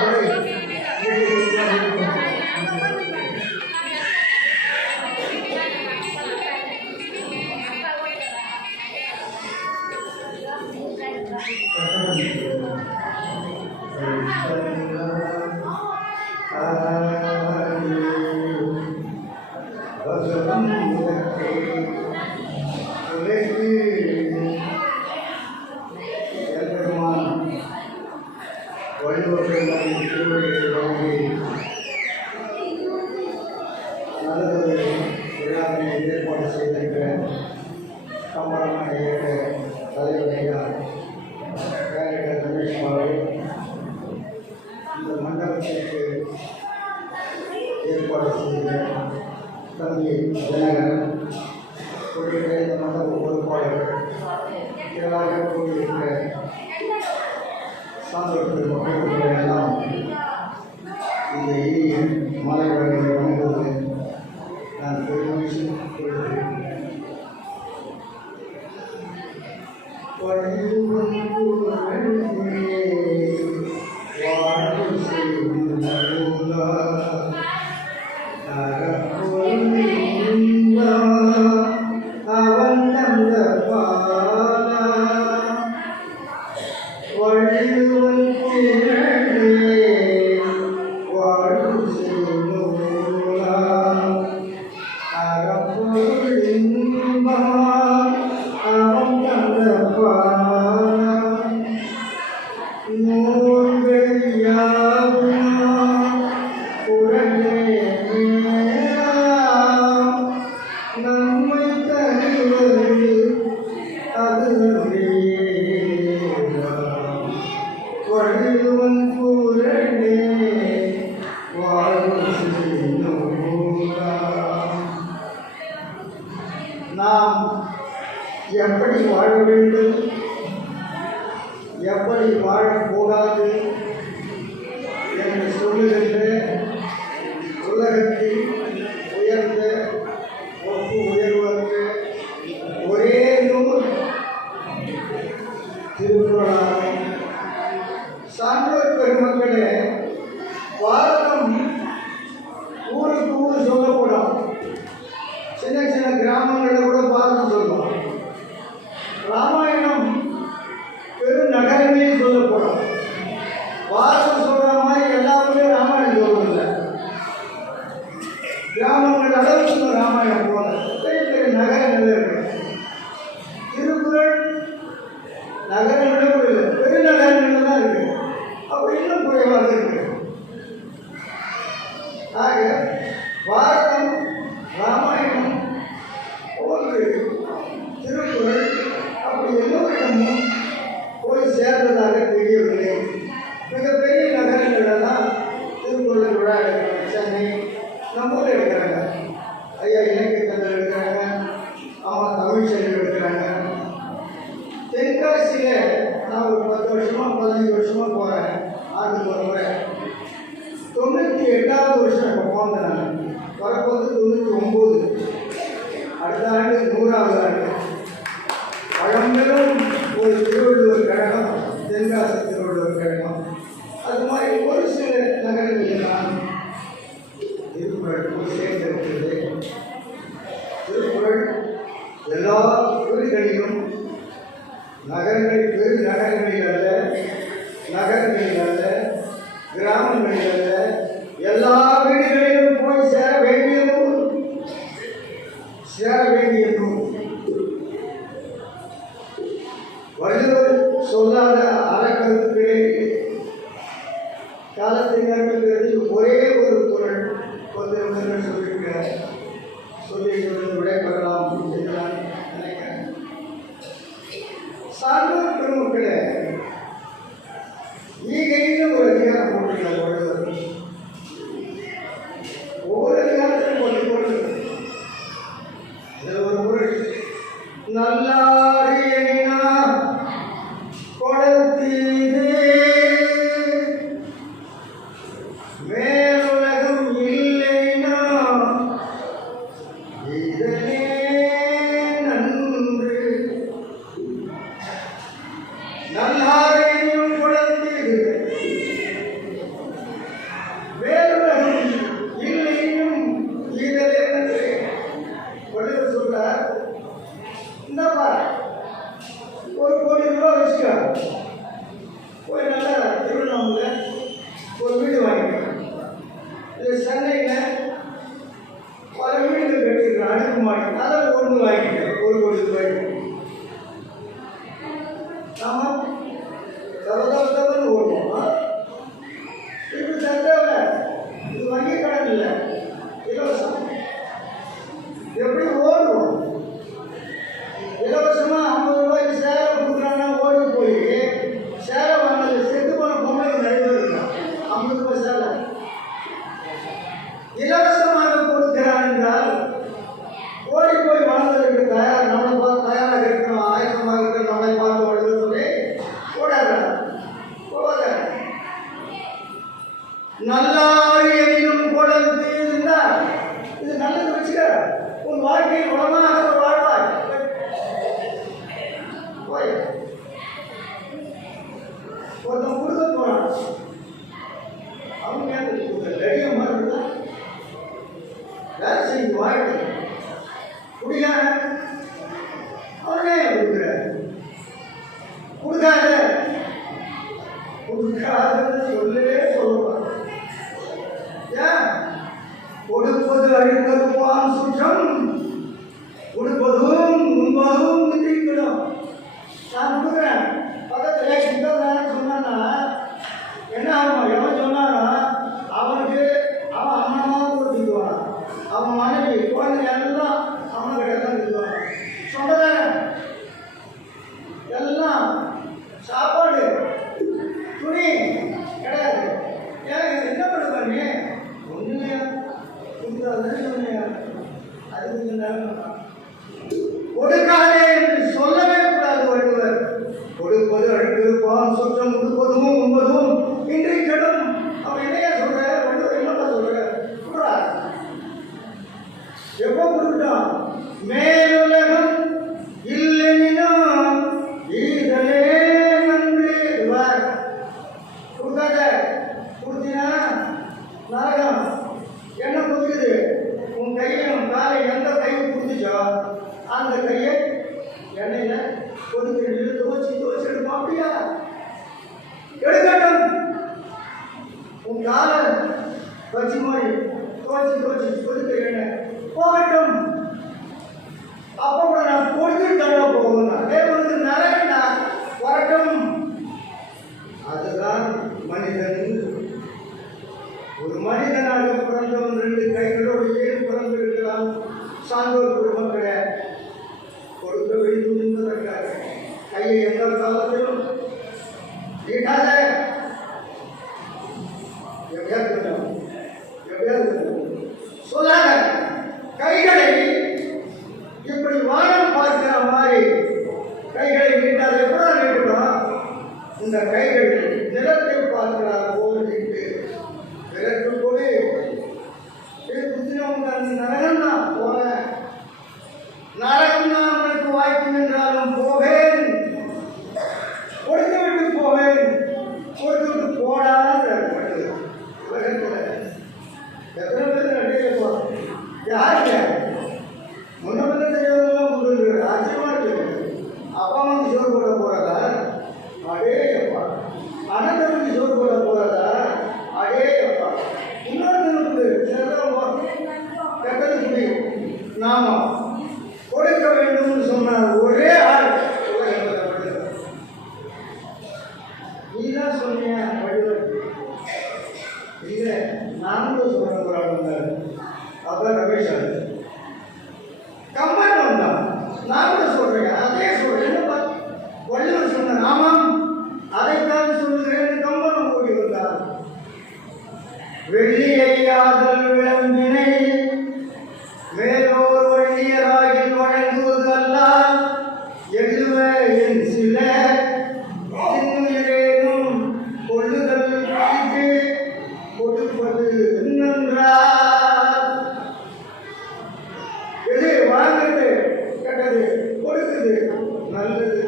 ஏற்பாடு செய்திருக்கிற கம்பராமாயண இயக்க தலைவர் ஐயா டைரக்டர் ரமேஷ் பாபு, இந்த மண்டபத்திற்கு ஏற்பாடு செய்த தம்பி ஜனகரன் உள்ளிட்ட இந்த மண்டப பொறுப்பாளர்கள் திரளாக கூடியிருக்கிற சான்றோர்கள் மக்களுக்கு எல்லாம் இந்த இனிய மாலை வழிகளை வழங்குவது நான் பெருமகிழ்ச்சி கொள்கிறேன். நாம் எப்படி வாழ வேண்டும், எப்படி வாழக்கூடாது என்று சொல்லுகின்ற உலகத்தில் உயர்ந்த ஒப்பு உயர்வற்ற ஒரே நூல் திருக்குறளாகும். சான்றோர் பெருமக்களே, பாரதம் ஊருக்கு ஊர் சொல்லப்படும். சின்ன சின்ன கிராமங்களில் கூட பாரதம் சொல்லுவோம். ராமாயணம் பெருநகரங்களில் சொல்லப்படும். பாரதம் சொல்ற மாதிரி எல்லாருமே ராமாயணம் சொல்றதில்லை. கிராமங்கள் அளவுக்கு ராமாயணம் போல பெரிய பெரிய நகரங்கள் இருக்கு. திருக்குறள் நகரங்களே கூட இல்லை, பெருநகரங்கள் தான் இருக்கு. அப்போ இன்னும் குறைவாக இருக்கு. ஆக பாரதம், ராமாயணம் போன்று திருக்குறள் அப்படி எல்லோரிடமும் போய் சேர்ந்ததாக தெரியவில்லை. மிகப்பெரிய நகரங்களெல்லாம் திருக்குறள் விழா எடுக்கிறாங்க. சென்னை நம்மூரில் எடுக்கிறாங்க. ஐயா இலக்கியத்தில் எடுக்கிறாங்க. அவங்க தமிழ் செல்வி எடுக்கிறாங்க. தென்காசியில் நான் ஒரு 10 வருஷமா 15 வருஷமா போகிறேன். ஆண்டுக்கு ஒரு முறை. 98வது வருஷம் இப்போ போனேன். நான் வரப்போது 99. அடுத்த ஆண்டு 100வது ஆண்டு. பழம்பெரும் ஒரு திருவள்ளுவர் கழகம், தென்காசி திருவள்ளுவர் கழகம். அது மாதிரி ஒரு சில நகரங்களில் நான் திருக்குறள் போய் சேர்ந்திருக்கிறது. திருக்குறள் எல்லா வீடுகளிலும், நகரங்களில் பெரு நகரங்களில் அல்ல, நகரங்களில் அல்ல, கிராமங்களில் அல்ல, எல்லா வீடுகளிலும் போய் சேர வேண்டிய நூல். வள்ளுவர் சொல்லாத அறக்கருத்துக்களே காலத்தை நேரத்தில் ஒரே ஒரு குறள் கொஞ்சம் சொல்லியிருக்கிறார். சொல்லி விடைபெறலாம் என்று நான் நினைக்கிறேன். சான்றோர் பெருமக்களே, ஈகைன்னு ஒரு அதிகாரம் போட்டிருக்கிறார் வள்ளுவர். ஒவ்வொரு அதிகாரத்திலும் போட்டு இதில் ஒரு பொருள், நல்லாரியனா கொடத்தீது மேலுலகம் இல்லைனா இதனே நன்று. நல்லாரையும் கொடத்தீது மேலுலகம் இல்லையும் இதனே நன்று. வள்ளுவர் சொல்றார், இந்தப்பா ஒரு கோடி ரூபாய் வச்சுக்க, போய் நல்லா திருவண்ணாமலையில் ஒரு வீடு வாங்கிக்கிறேன். இது சென்னையில் பல வீடுகள் கட்டிருக்கிறேன், அடுக்க மாட்டேன். அதை ஒன்று வாங்கிக்கிறேன், 1 கோடி ரூபாய்க்கு. நாம் தவறு ஓடுவோம். இது சந்தையில் இது வங்கி கடன் இல்லை, இலவசம். எப்படி ஓடுவோம்? இலவசமா 50 ரூபாய்க்கு சேலை கொடுக்குறாங்கன்னா ஓடி போய் சேலை வாங்கினது செத்து போன பொம்மைக்கு நிறைய பேர் இருக்கான். 50 ரூபாய் சேலை இலவசமாக கொடுக்கிறான் என்றால் ஓடி போய் வாழ்ந்ததற்கு தயார், நம்மளை பார்த்து தயாராக இருக்கணும், ஆயத்தமாக இருக்கணும், நம்மளை பார்த்து ஓடுறது சொல்லி ஓடாத போகாத. நல்லாரியனும் கொடர்ந்து இருந்தால் இது நல்லது வச்சுக்க, உன் வாழ்க்கையில் உலகமாக வாழ்வாய். ஒருத்தன் கொடுக்க போறான், அவங்க ரெடியா மாதிரி வேலை செய்து வாழ்க்கை குடிக்காத அவனே கொடுக்குற, கொடுக்காத கொடுக்காத சொல்லவே சொல்லுவான். ஏன்? கொடுப்பது அழிப்பதுவான் சுற்றம், கொடுப்பதும் உண்பதும் நிந்திக்கணும். நான் கொடுக்குறேன், பக்கத்தில் கிட்டதான் சொன்னா என்ன ஆகும்? எவன் சொன்னாரோ அவனுக்கு அவன் அம்மா கொடுத்துக்குவான், அவன் மனைவி குழந்தை எல்லாம் அவன்கிட்ட தான் இருக்குவான். சொன்னதான எல்லாம் சாப்பாடு துணி கிடையாது. ஏன் என்ன பண்ணுவா நீ? ஒன்றுமையா கொடுத்தாதான் சொன்னியா? அதுக்கு கொடுக்காதே என்று சொல்லவே கூடாது வள்ளுவர். கொடுப்பது அழுத்திருப்பான் சொற்றம் கொடுப்பதும் உண்பதும் இன்றைக்கு கெடும். அவன் என்னையா சொல்ற? வள்ளுவர் என்னப்பா சொல்ற? எப்போ கொடுத்தான்? மேலுலகம் இல்லைன்னா ஈதலே நன்று. கொடுக்காத, கொடுத்தீனா நரகம். என்ன கொடுக்குது? உன் கையும் காலை எந்த கையை கொடுத்துச்சோ அந்த கையை எண்ணெயில கொடுத்து துவச்சி எடுப்போம். அப்படியா? எடுக்கட்டும். உன் காலை வச்சு மாதிரி துவச்சி கொடுக்க எண்ணெய் போகட்டும். அப்போ கூட நான் கொடுத்துட்டு தர போகணும். அதே வந்து நரகண்டா வரட்டும். அதுதான் மனிதன். ஒரு மனிதனாக பிறந்தவன் 2 கைகளோடு ஏன் பிறந்திருக்கலாம்? சான்றோர் குடும்பங்களை கொடுக்க வேண்டும் என்பதற்காக கையை எந்த காலத்திலும் நீட்டாத. எப்படியாவது சொல்லாத. கைகளை இப்படி வானம் பார்க்கிற மாதிரி கைகளை நீட்டாத. எப்படா நீட்டணும்? இந்த கைகள் நிலத்தை பார்க்கிறார் போல நீட்டு விரட்டு போய் புத்தினவங்க அந்த நரகம் தான் போன. நரகம் தான் உனக்கு வாய்க்கும் என்றாலும் போவேன். கொடுத்து விட்டு போவேன். கொடுத்து விட்டு போடாத எத்தனை பேர் நடிகை போறோம்? யாருங்க முன்ன பின்ன தெரியாதெல்லாம் கொடுக்குறது ஆச்சரியமா இருக்கு. அப்பா அம்மாவுக்கு சோறு போட போறதா? அடே அப்பா. அண்ணன் சோறு போட போறதா? அடே அப்பா. இன்னொருத்தனுக்கு கெட்டது முடியும். நாம கொடுக்க வேண்டும் சொன்னார் ஒரே ஆள். நீதான் சொன்னிய வள்ளுவர் இல்ல, நானும் சொல்ல போறாங்க. அதான் ரமேஷ் கம்பன் வந்தான். நான் கூட சொல்றேன், அதே சொல்றேன். வள்ளுவர் சொன்ன ஆமாம் அதைத்தான் சொல்லுகிறேன். கம்பன் ஓடி வந்தார். வெள்ளியாதல் விளம்பினை மேலோர் வள்ளியராகில் வழங்குவது அல்ல எழுவ என் சில இன்னுயிரேனும் கொள்ளுதல் வீட்டு கொடுப்பது நன்றார். எது வாங்குறது கெட்டது, கொடுக்குது நல்லது.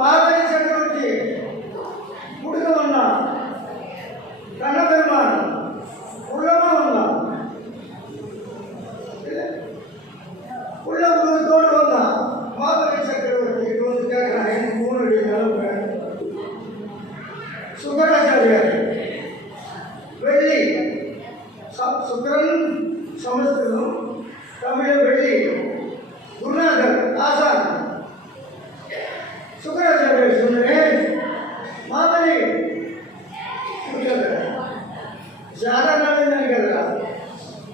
மாதவி சக்கரவர்த்தி கொடுக்க வந்தான். கண்ணபெருமான் உள்ளமா வந்தான். உள்ள உருவத்தோடு வந்தான். மாதவி சக்கரவர்த்தி வந்து கேட்கிறான், எனக்கு 3 அடி நிலம் வேணும். சுக்கராச்சாரியார் வெள்ளி, சுக்கரன் சமஸ்கிருதம், தமிழ் வெள்ளி, குருநாதர் ஆசான். சுக்கராச்சாரியர் சொன்னேன், மாதவி சாதாரண நினைக்கிறதா?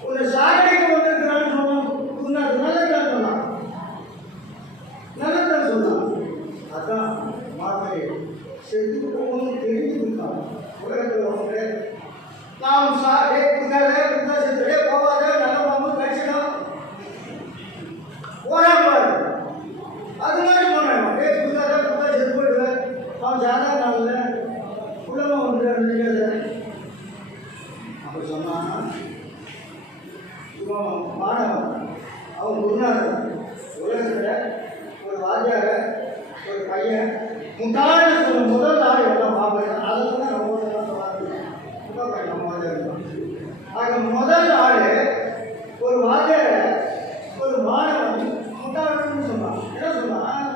உன்னை சாகடிக்க வந்திருக்கிறான்னு சொன்னான். குருநாதர் நல்லதான் சொன்னான், நல்லதான் சொன்னான். அதான் மாதவி செத்து போகணும்னு தெரிஞ்சு கொடுத்தான். உலகத்தில் வந்து நாம் செத்துலே போவாத நல்ல பாம்பு கட்சிடும் போறான். அது மாதிரி போனேன். புதுசாக செத்து போயிடுவேன். அவன் சாதாரண நாளில் உள்ளமா வந்து அப்படி சொன்னான். இவன் மாணவன், அவன் குருநாதன். உலகத்தில் ஒரு வாத்தியார ஒரு பையன் முட்டாள சொல்ல முதல் ஆள் எல்லாம் பார்ப்பேன். அதை தான் ரொம்ப நம்ம ஆக முதல் ஆள் ஒரு வாத்தியார ஒரு மாணவன் முட்டாளன்னு சொன்னான். என்ன சொன்னான்?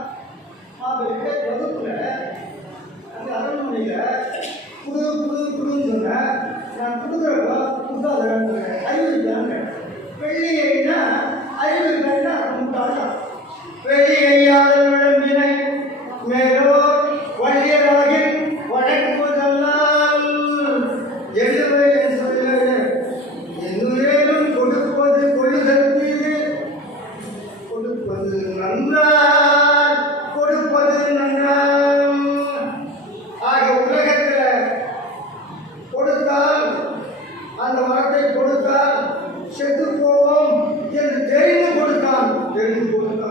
மாப்பிள்ளை வகுப்புல அந்த அரண்மனையில் குடுன்னு சொன்னேன். நான் கொடுக்குறப்ப புத்தாத அறிவிக்காங்க. வெள்ளியைன்னா அறிவிக்கா முட்டாளம். வெள்ளியாத விளம்பினை மேலோ வள்ளியராகில் வழங்குவதெல்லாம் எழுவை சொல்ல என்னும் கொடுப்பது கொள்ளுதற்கு கொடுப்பது நன்றார் கொடுப்பது நன்றார். ஆக உலகத்தில் கொடுத்தால் அந்த மரத்தை கொடுத்தால் செத்து போவோம் என்று தெரிந்து கொடுத்தான். தெரிந்து கொடுத்தான்.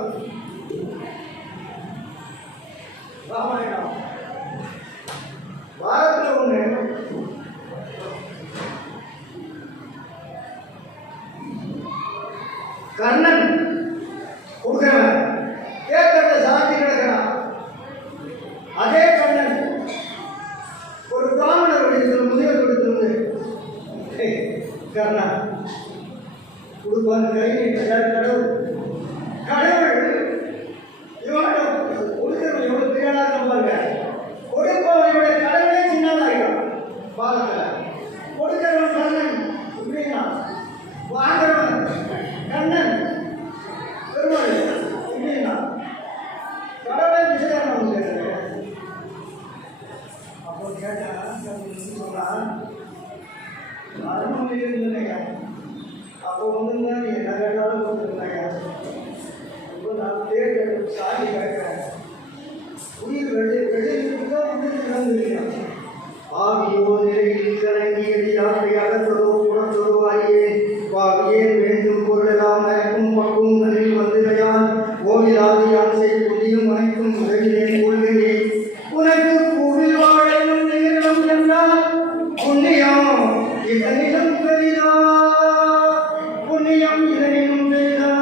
ஒன்று தான் நீ என்ன கேட்டாலும் கொடுத்துருந்தாங்க. இப்போ நான் தேடி சாதி கேட்கிறேன். உயிர் வெளியில் தான் உயிர் இழந்துருக்கான். ஆகியோ நிலையில் கலங்கியது யாரை அகற்றதோ புறத்ததோ அறியே வாவியே வேண்டும் பொருளெல்லாம் எனக்கும் பக்கும் நிலையில் வந்திரையான் ஓவிலாதியான் செய் புண்ணியம் அனைத்தும் உதவினேன் கொள்கிறேன் உனக்கு பூவில் வாழும் நேரம் என்றால் புண்ணியம் இதனிடம் பெரிதா புண்ணியம் இதனிடம் பெரிதா.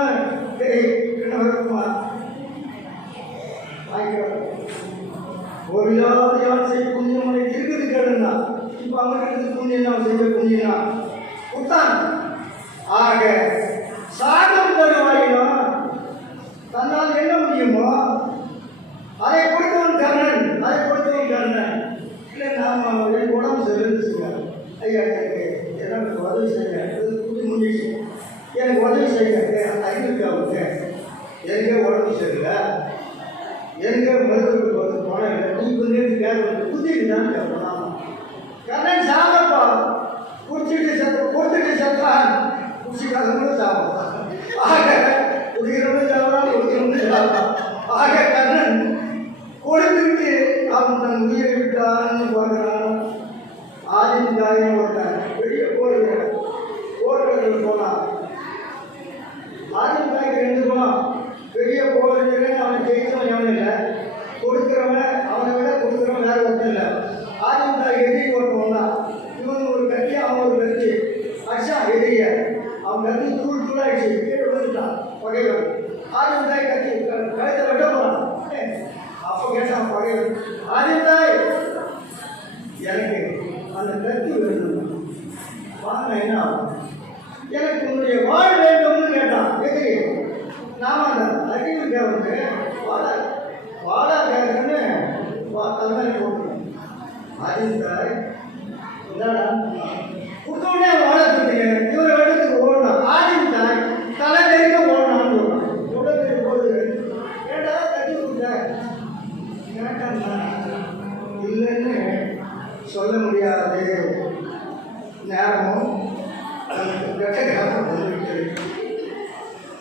ஓவிலாதியான் செய் புண்ணியம் அனை இருக்குது கேளுன்னா இப்போ அவங்களுக்கு புண்ணியம் தான் செய்ய புண்ணியம் தான் கொடுத்தான். ஆக சாகம் தருவாயினும் தன்னால் என்ன முடியுமோ அதை கொடுத்தவன் கர்ணன், அதை கொடுத்தவன் கர்ணன். இல்லை நாம் எனக்கு உடம்பு சரிந்துச்சுங்க, ஐயா எனக்கு உதவி செய்யுங்க, புது முடிச்சு எனக்கு உதவி செய்யுங்க, ஐநூறுக்காவுக்கு எங்கே உடம்பு சரியில்லை, எங்கே மருத்துவருக்கு வந்து போனேன், நீ கொஞ்சம் கேட்க புதிய தான் கேட்கலாம். கர்ணன் சாகப்பா கொடுத்துட்டு செத்தான், குடிச்சிக்காதவங்களும் சாப்பிட்டான். ஆக குடிக்கிறவனும் சாப்பிடான், குடிக்கிறவனும் சாப்பிட்டான். ஆக கர்ணன் கொடுத்துட்டு அவன் தன் உயிரை விட்டான்னு பார்க்குறான். ஆதின் தாயின்னு ஒருத்தன் பெரிய போர்கள் போனான். ஆதின் தாய்க்கு 2 குணம். பெரிய போர்கள் அவன் ஜெயிச்சவன் எவன் இல்லை, கொடுக்குறவன் அவனை விட கொடுக்குறவன் வேற ஒருத்தன் இல்லை. ஆதின் தாய் எதிரி ஒருத்தவன் தான். இவன் ஒரு கட்சி அவன் ஒரு கட்சி அடிச்சா எதிரிய அவன் கட்சி தூள் தூளாயிடுச்சு, கீழே விழுந்துட்டான் பகைவன். ஆதின் தாய் கட்சி கழுத்தை வெட்ட போறான். அப்போ கேட்டான் பகைவன், ஆதின் தாய் எனக்கு அந்த கத்தி வேணும், வாங்க என்ன ஆகும், எனக்கு உன்னுடைய வாழ் வேண்டும்னு கேட்டான் எதிரி. நாம அந்த அறிவு கேவனுக்கு வாழா கேட்கன்னு தலைமை போட்டுருக்கோம். ஆதின் தாய் என்னடா கொடுத்தோடனே வாழ கொடுத்தீங்க, இவர் இடத்துக்கு ஓடணும். ஆதின் தாய் தலை நெருங்க ஓடணும்னு சொல்றான். உடம்பு போது ஏடா கட்டி கொடுத்த கேட்டாங்க இல்லைன்னு சொல்ல முடியாது. நேரமும்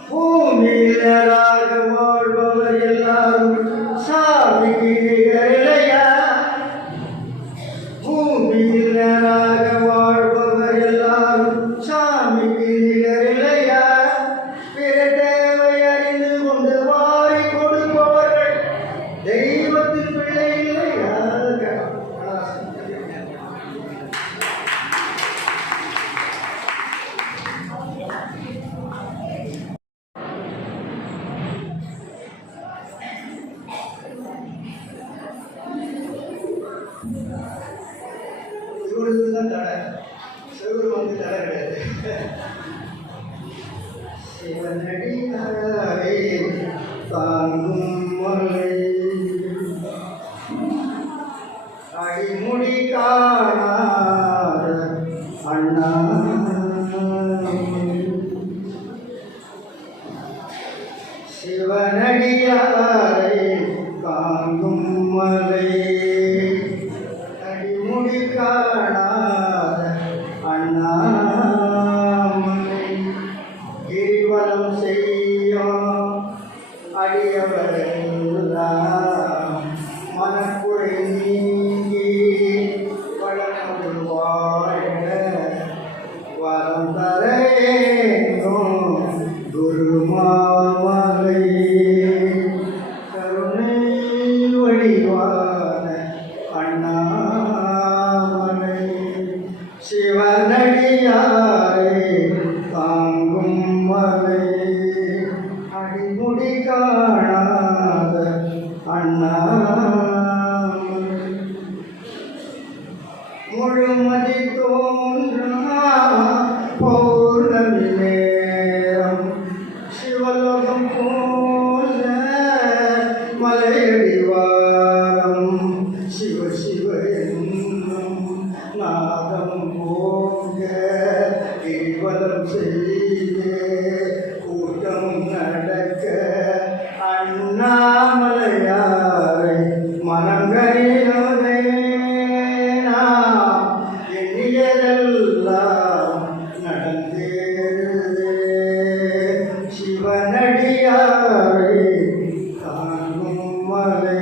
பூமியிலராக வாழ்பவர் எல்லாரும் சாமிக்கு நிகரில்லையா, பூமியிலராக வாழ்பவர் எல்லாரும் சாமிக்கு நிகரில்லையா, பிற தேவை அறிந்து கொண்டு வாரி கொடுப்பவர்கள் தெய்வத்தின் பிள்ளை இல்லையா. இவருக்கு தான் தடை, சிவரு வந்து தடை கிடையாது. சிவனடியாரே தாங்கும் மலை அடிமுடி காணாத அண்ணா சிவனடியாரை தாங்கும் மலை அடிமுடி காணாத அண்ணாமலை கிரிவலம் செய்யும் அடியவரெல்லாம் மனக்குறை நீங்கி வளமுடன் வாழ வரம் தரேனும் குருமாமலை கருணை வடிவான அண்ணாமலை சிவனடியாரை தாங்கும் மலை அடிமுடி காணாத அண்ணாமலை முழுமதி தோன்றா பௌர்ணமி நேரம் சிவலோகம் போல மலையடிவாரம் சிவ சிவ என்னும் நாதம் போங்க கிரிவலம் செய்ய கூட்டம் நடக்க அண்ணாமலையாரை மனங்களிலே நாம் எண்ணியதெல்லாம் நடந்தேறுதே. அடியாரை காணும் மலை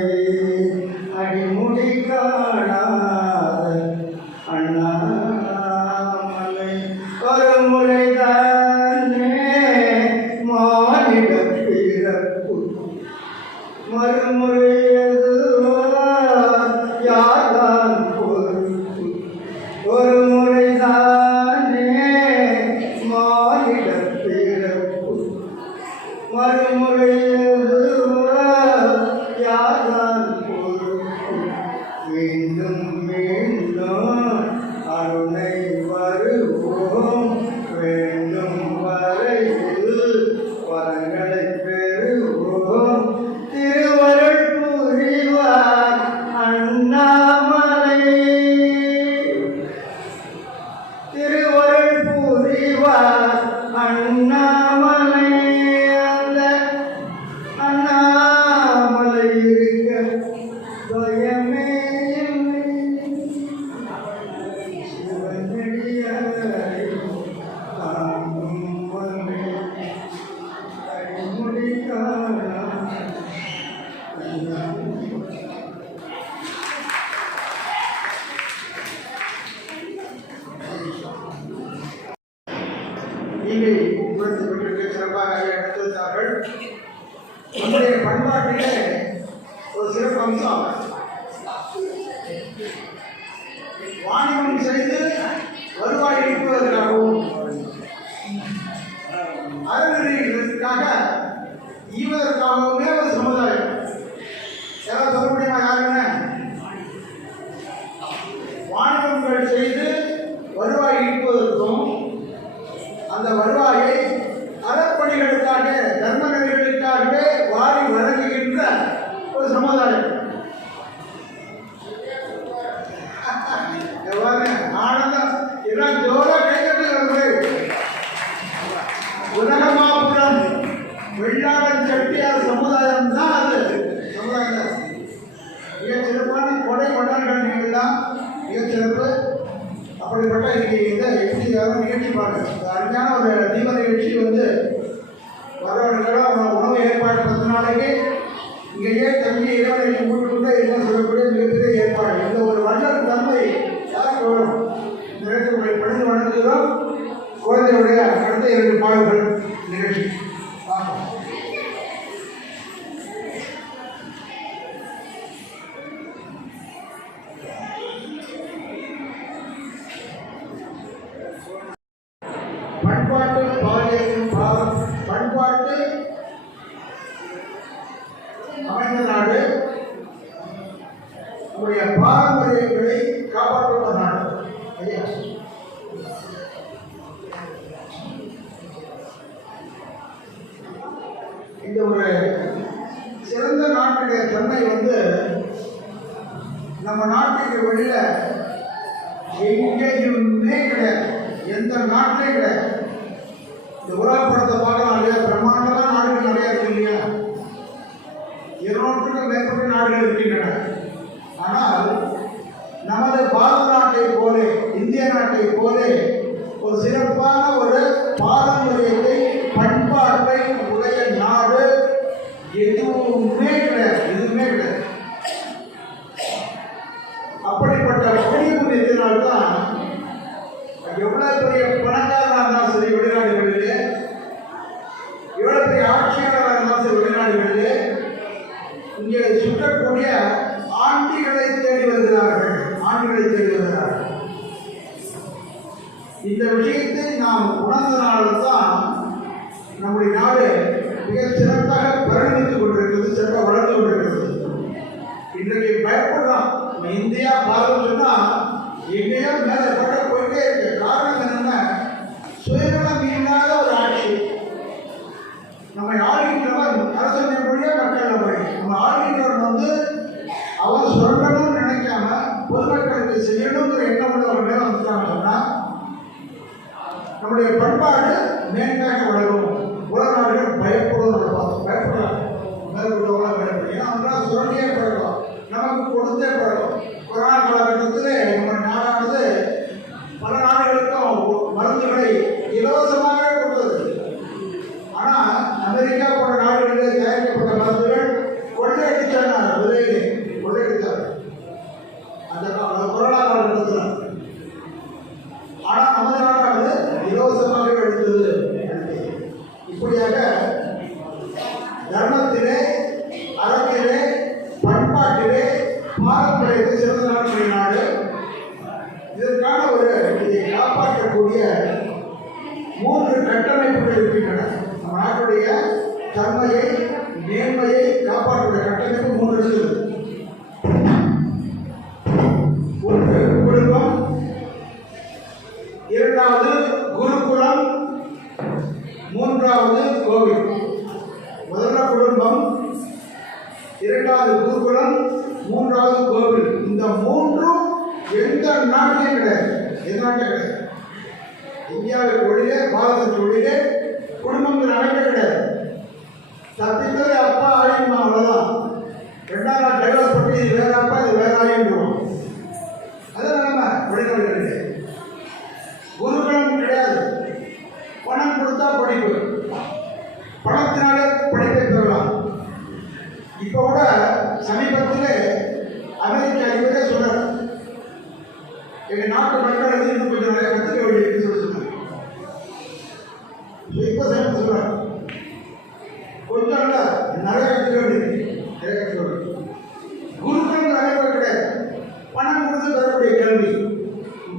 அடிமுடி காணாத அண்ணாமலை ஒரு முறைதானே மானிட பிறப்பு மறுமுறையது யார்தான் பொறுப்பு ஒரு முறைதானே மானிட பிறப்பு மறுமுறையது யார்தான் பொறுப்பு மீண்டும் மீண்டும் அருணை வருவோம் வேண்டும் வரையில் வரங்களை பெறுவோம் திருவருள் புரிவார் அண்ணாமலை திருவருள் புரிவார் அண்ணாமலை அந்த அண்ணாமலை இருக்க பயமே இல்லை சிவனடியாரை காணும் மலை அடிமுடி காணாத இங்கே உணர்ந்து கொண்டிருக்க சிறப்பாக எடுத்துள்ளார்கள். நம்முடைய பண்பாட்டிலே ஒரு சிறப்பு அம்சம் வாணிபம் செய்து வருவாய் ஈட்டுவதற்காகவும் அறநெறிகளுக்காக ஈவதற்காகவுமே ஒரு சமுதாயம். யாராவது சொல்ல முடியுமா? யாருன்னு வாணிபங்கள் செய்து வருவாய் ஈட்டுவதற்கும் அந்த வருவாயை அறப்பணிகளுக்காக தர்ம நெறிகளுக்காகவே வாரி வழங்குகின்ற ஒரு சமுதாயம். ஆனந்தம் எல்லாம் ஜோர கைகட்டுகிறது. உலகமாபுரம் வெள்ளாளன் செட்டியார் சமுதாயம் தான் அது சமுதாயம். மிக சிறப்பான கொடை கொண்டாடுகள் நீங்கள்லாம் மிக சிறப்பு. அப்படிப்பட்ட இன்னைக்கு இதை எப்படி யாரும் நிகழ்ச்சி பாருங்க. அருமையான ஒரு தீப நிகழ்ச்சி வந்து வரவர்களும் உணவு ஏற்பாடு 10 நாளைக்கு இங்கேயே தங்கி இறைவனை கூட்டுக்கொண்டே எல்லாம் சொல்லக்கூடிய மிகப்பெரிய ஏற்பாடு. இந்த ஒரு வள்ளல் தன்மை யாருக்கு வரும்? இந்த நேரத்தில் உங்களை பணிந்து வணங்குகிறோம். குழந்தையுடைய அடுத்த 2 பாடல்கள் நிகழ்ச்சி பண்பாட்டு பாலியலின் பண்பாட்டு அமைந்த நாடு நம்முடைய பாரம்பரியங்களை காப்பாற்றுவ நாடு. ஐயா இந்த ஒரு சிறந்த நாட்டுடைய தன்மை வந்து நம்ம நாட்டுக்கு வெளியில எங்கேயுமே கிடையாது. எந்த நாட்டிலே கிடையாது. இந்த உலக படத்தை பார்க்கலாம் இல்லையா? பிரம்மாண்டமான நாடுகள் நிறைய இருக்கு இல்லையா? 200க்கும் மேற்பட்ட நாடுகள் இருக்கின்றன. ஆனால் நமது பாரத நாட்டை போல இந்திய நாட்டை போல ஒரு சிறப்பான ஒரு பாரம்பரியத்தை பண்பாட்டை உடைய நாடு எதுவுமே கிடையாது. எதுவுமே கிடையாது. அப்படிப்பட்ட புண்ணியத்தினால்தான் எவ்வளவு பெரிய பணக்காரராக இருந்தாலும் சரி வெளிநாடுகளிலே, எவ்வளவு பெரிய ஆட்சியாளராக இருந்தாலும் சரி வெளிநாடுகளிலே, இங்கே சுற்றக்கூடிய ஆண்டிகளை தேடி வருகிறார்கள். ஆண்டிகளை தேடி வருகிறார்கள். இந்த விஷயத்தை நாம் உணர்ந்தனால்தான் நம்முடைய நாடு மிக சிறப்பாக பரிணமித்துக் கொண்டிருக்கிறது, சிறப்பாக வளர்ந்து கொண்டிருக்கிறது. இன்றைக்கு பயப்படுறோம். இந்தியா பாரதம் சொன்னா எங்கேயோ மேலே பட்ட போயிட்டே இருக்கு. காரணம் என்னன்னா சுயநலம் இல்லாத ஒரு ஆட்சி. நம்மை ஆளுகின்றவர் அரசனை மொழியே மக்கள் மொழி. நம்ம ஆளுகின்றவன் வந்து அவர் சொல்லணும்னு நினைக்காம பொதுமக்களுக்கு செய்யணுங்கிற எண்ணம் உள்ளவர் மேலே வந்துட்டாங்க சொன்னா நம்முடைய பண்பாடு மேன்மையாக வளரும். உலக நாடுகள் பயப்படுவோம். பயப்படலாம். மேற்கொள்ளவங்களாம் பயப்படும். ஏன்னா அவங்களாம் சுரண்டியே பழகும், நமக்கு கொடுத்தே பழகும். கொரோனா காலகட்டத்தில் நம்ம நாடானது பல நாடுகளுக்கும் மருந்துகளை இலவசமாக கொடுத்தது. ஆனால் அமெரிக்கா போன்ற நாடுகள் தர்மத்திலே, அறத்திலே, பண்பாட்டிலே, பாரம்பரியத்தை சிறந்த நாடு நாடு. இதற்கான இதை காப்பாற்றக்கூடிய 3 கட்டமைப்புகள் இருக்கின்றன. நம்ம நாட்டுடைய தன்மையை, மேன்மையை காப்பாற்றுடைய கட்டமைப்பு 3 இருக்குது. ஒன்று குடும்பம், இரண்டாவது குருகுலம், மூன்றாவது கோவில். முதல்ல குடும்பம், இரண்டாவது குருகுலம், மூன்றாவது கோவில். இந்த 3ம் எந்த நாட்டிலையும் கிடையாது. எந்த நாட்டிலும் கிடையாது. இந்தியாவுக்கு ஒளியே, பாரதத்துக்கு ஒளியே குடும்பங்கள் அமைக்க கிடையாது. தப்பித்தது அப்பா ஆயுமா, அவ்வளோதான். 2ஆம் நாள் டைவர்ஸ் பண்ணி இது வேற அப்பா, இது வேற ஆயுன்றோம். அதான் நம்ம வெளிநாடு கிடையாது. குருகுலம் கிடையாது. பணம் கொடுத்தா படிப்பு, பணத்தினால படிப்பை பெறலாம். இப்போ கூட சமீபத்தில் அமெரிக்க அதிபரே சொல்றார், எங்க நாட்டு மக்கள் இன்னும் கொஞ்சம் நிறைய கற்றுக்க வேண்டியிருக்கு சொல்லி சொன்னார். இப்போ சேர்த்து சொல்றார், கொஞ்சம் இல்லை நிறைய கற்றுக்க வேண்டியிருக்கு, நிறைய கற்றுக்க வேண்டியது. குருக்கள் நிறைய பேர் கிடையாது. பணம் கொடுத்து பெறக்கூடிய கல்வி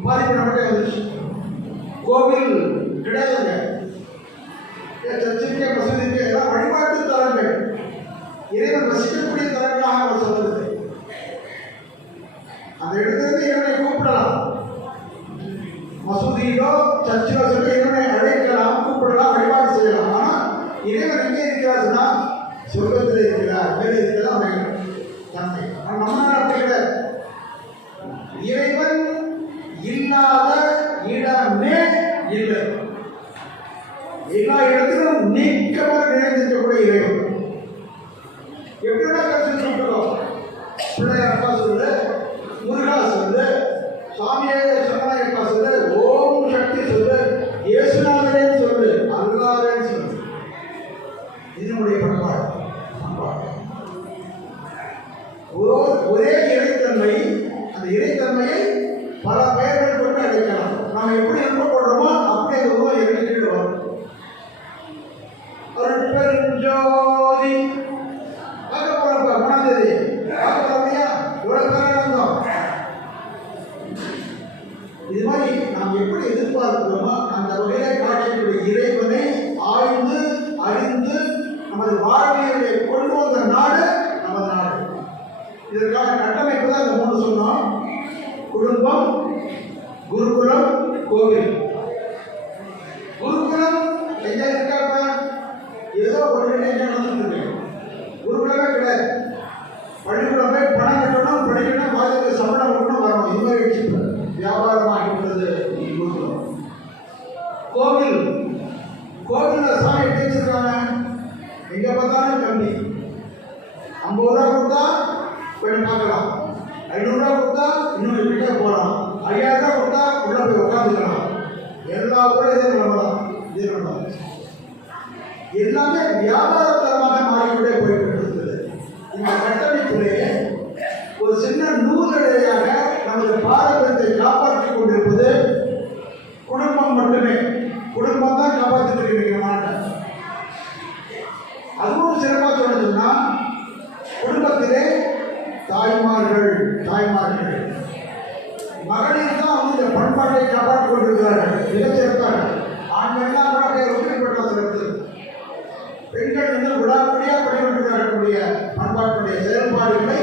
பாதிப்பு நம்மகிட்ட வந்துச்சு. கோவில் கிடையாதுங்க. சர்ச்சைக்கு, மசூதிக்கு எல்லாம் வழிபாட்டு தலங்கள், இறைவன் வசிக்கக்கூடிய தலங்களாக அவர் சொல்லுது. அந்த இடத்திலிருந்து இறைவனை கூப்பிடலாம். மசூதியிலோ சர்ச்சிலோ சொல்லி இறைவனை அழைக்கலாம், கூப்பிடலாம், வழிபாடு செய்யலாம். ஆனால் இறைவன் எங்கே இருக்கிறார்னா சொர்க்கத்தில் இருக்கிறார், மேலே இருக்கிறதா அமைகிறார் தன்மை. நம்ம நாடு அப்படி கிடையாது. இறைவன் இல்லாத இடமே இல்லை. எல்லா இடத்திலும் நீக்கமாக நிறைந்திருக்கக்கூடிய இறைவன். எப்படிதான் கருத்து சொல்லிருக்கோம். பிள்ளையார் அப்பா சொல்லு, முருகா சொல்லு, சாமியே சரணாயப்பா சொல்லு, ஓம் சக்தி சொல்லு, இயேசுநாதரே சொல்லு, அல்லாவே சொல்லு. இது நம்முடைய பண்பாடு. ஒரே இறைத்தன்மை. அந்த இறைத்தன்மையை பல பெயர்கள் கொண்டு அழைக்கலாம். நாம் எப்படி அனுப்பப்படுறோமோ அப்படி அந்த உருவம் எண்ணிக்கிட்டு வரும். அருட்பெருஞ்சோதி பார்க்க போறப்ப 3ஆம் தேதி பார்க்க போறியா? இவ்வளவு பேர் இருந்தோம். இது மாதிரி நாம் எப்படி எதிர்பார்க்கிறோமோ அந்த வகையில காட்சிக்கூடிய இறைவனை ஆய்ந்து அறிந்து நமது வாழ்வியலை கொண்டு வந்த நாடு நமது நாடு. இதற்கான கட்டமைப்பு தான் இந்த 3 சொன்னோம். குடும்பம், குருகுலம், கோவில். குருகுலம் எங்க இருக்காப்ப? ஏதோ ஒரு எங்க நடந்துட்டு இருக்கு. குருகுலமே கிடையாது. பள்ளிக்கூடம் போய் பணம் கட்டணும், படிக்கணும், வாஜத்துக்கு சம்பளம் கொடுக்கணும், வரணும். இது மாதிரி வச்சு வியாபாரமாகிவிட்டது குருகுலம். கோவில், கோவிலில் சாமி எப்படி வச்சிருக்காங்க? எங்க பார்த்தாலும் கம்மி. 50 ரூபா கொடுத்தா போய் பார்க்கலாம், 500 ரூபா கொடுத்தா இன்னும் கிட்டே போகலாம், 5000 ரூபா கொடுத்தா உள்ள போய் உட்காந்துக்கலாம். எல்லா ஊரும் இதே நிலைமை தான். இதே நிலைமை எல்லாமே வியாபாரத்தரமாக மாறிக்கொண்டே போயிட்டு இருக்குது. இந்த கட்டமைப்பிலேயே ஒரு சின்ன நூலடையாக நமது பாரம்பரியத்தை காப்பாற்றிக் கொண்டிருப்பது குடும்பம் மட்டுமே. குடும்பம் தான் காப்பாற்றிட்டு இருக்கிறீங்க நாட்டை. அதுவும் சிறப்பாக சொன்னதுன்னா குடும்பத்திலே தாய்மார்கள் மகளிர் தான் இந்த பண்பாட்டை காப்பாற்றிக் கொண்டிருக்கிறார்கள். மிகச் சிறப்பாக ஆண்கள்லாம் கூட ஒற்றுமைப்பட்ட சிறப்பு. பெண்கள் இன்னும் விடாப்படியாக படிக்கொண்டிருக்கக்கூடிய பண்பாட்டுடைய செயல்பாடுகளை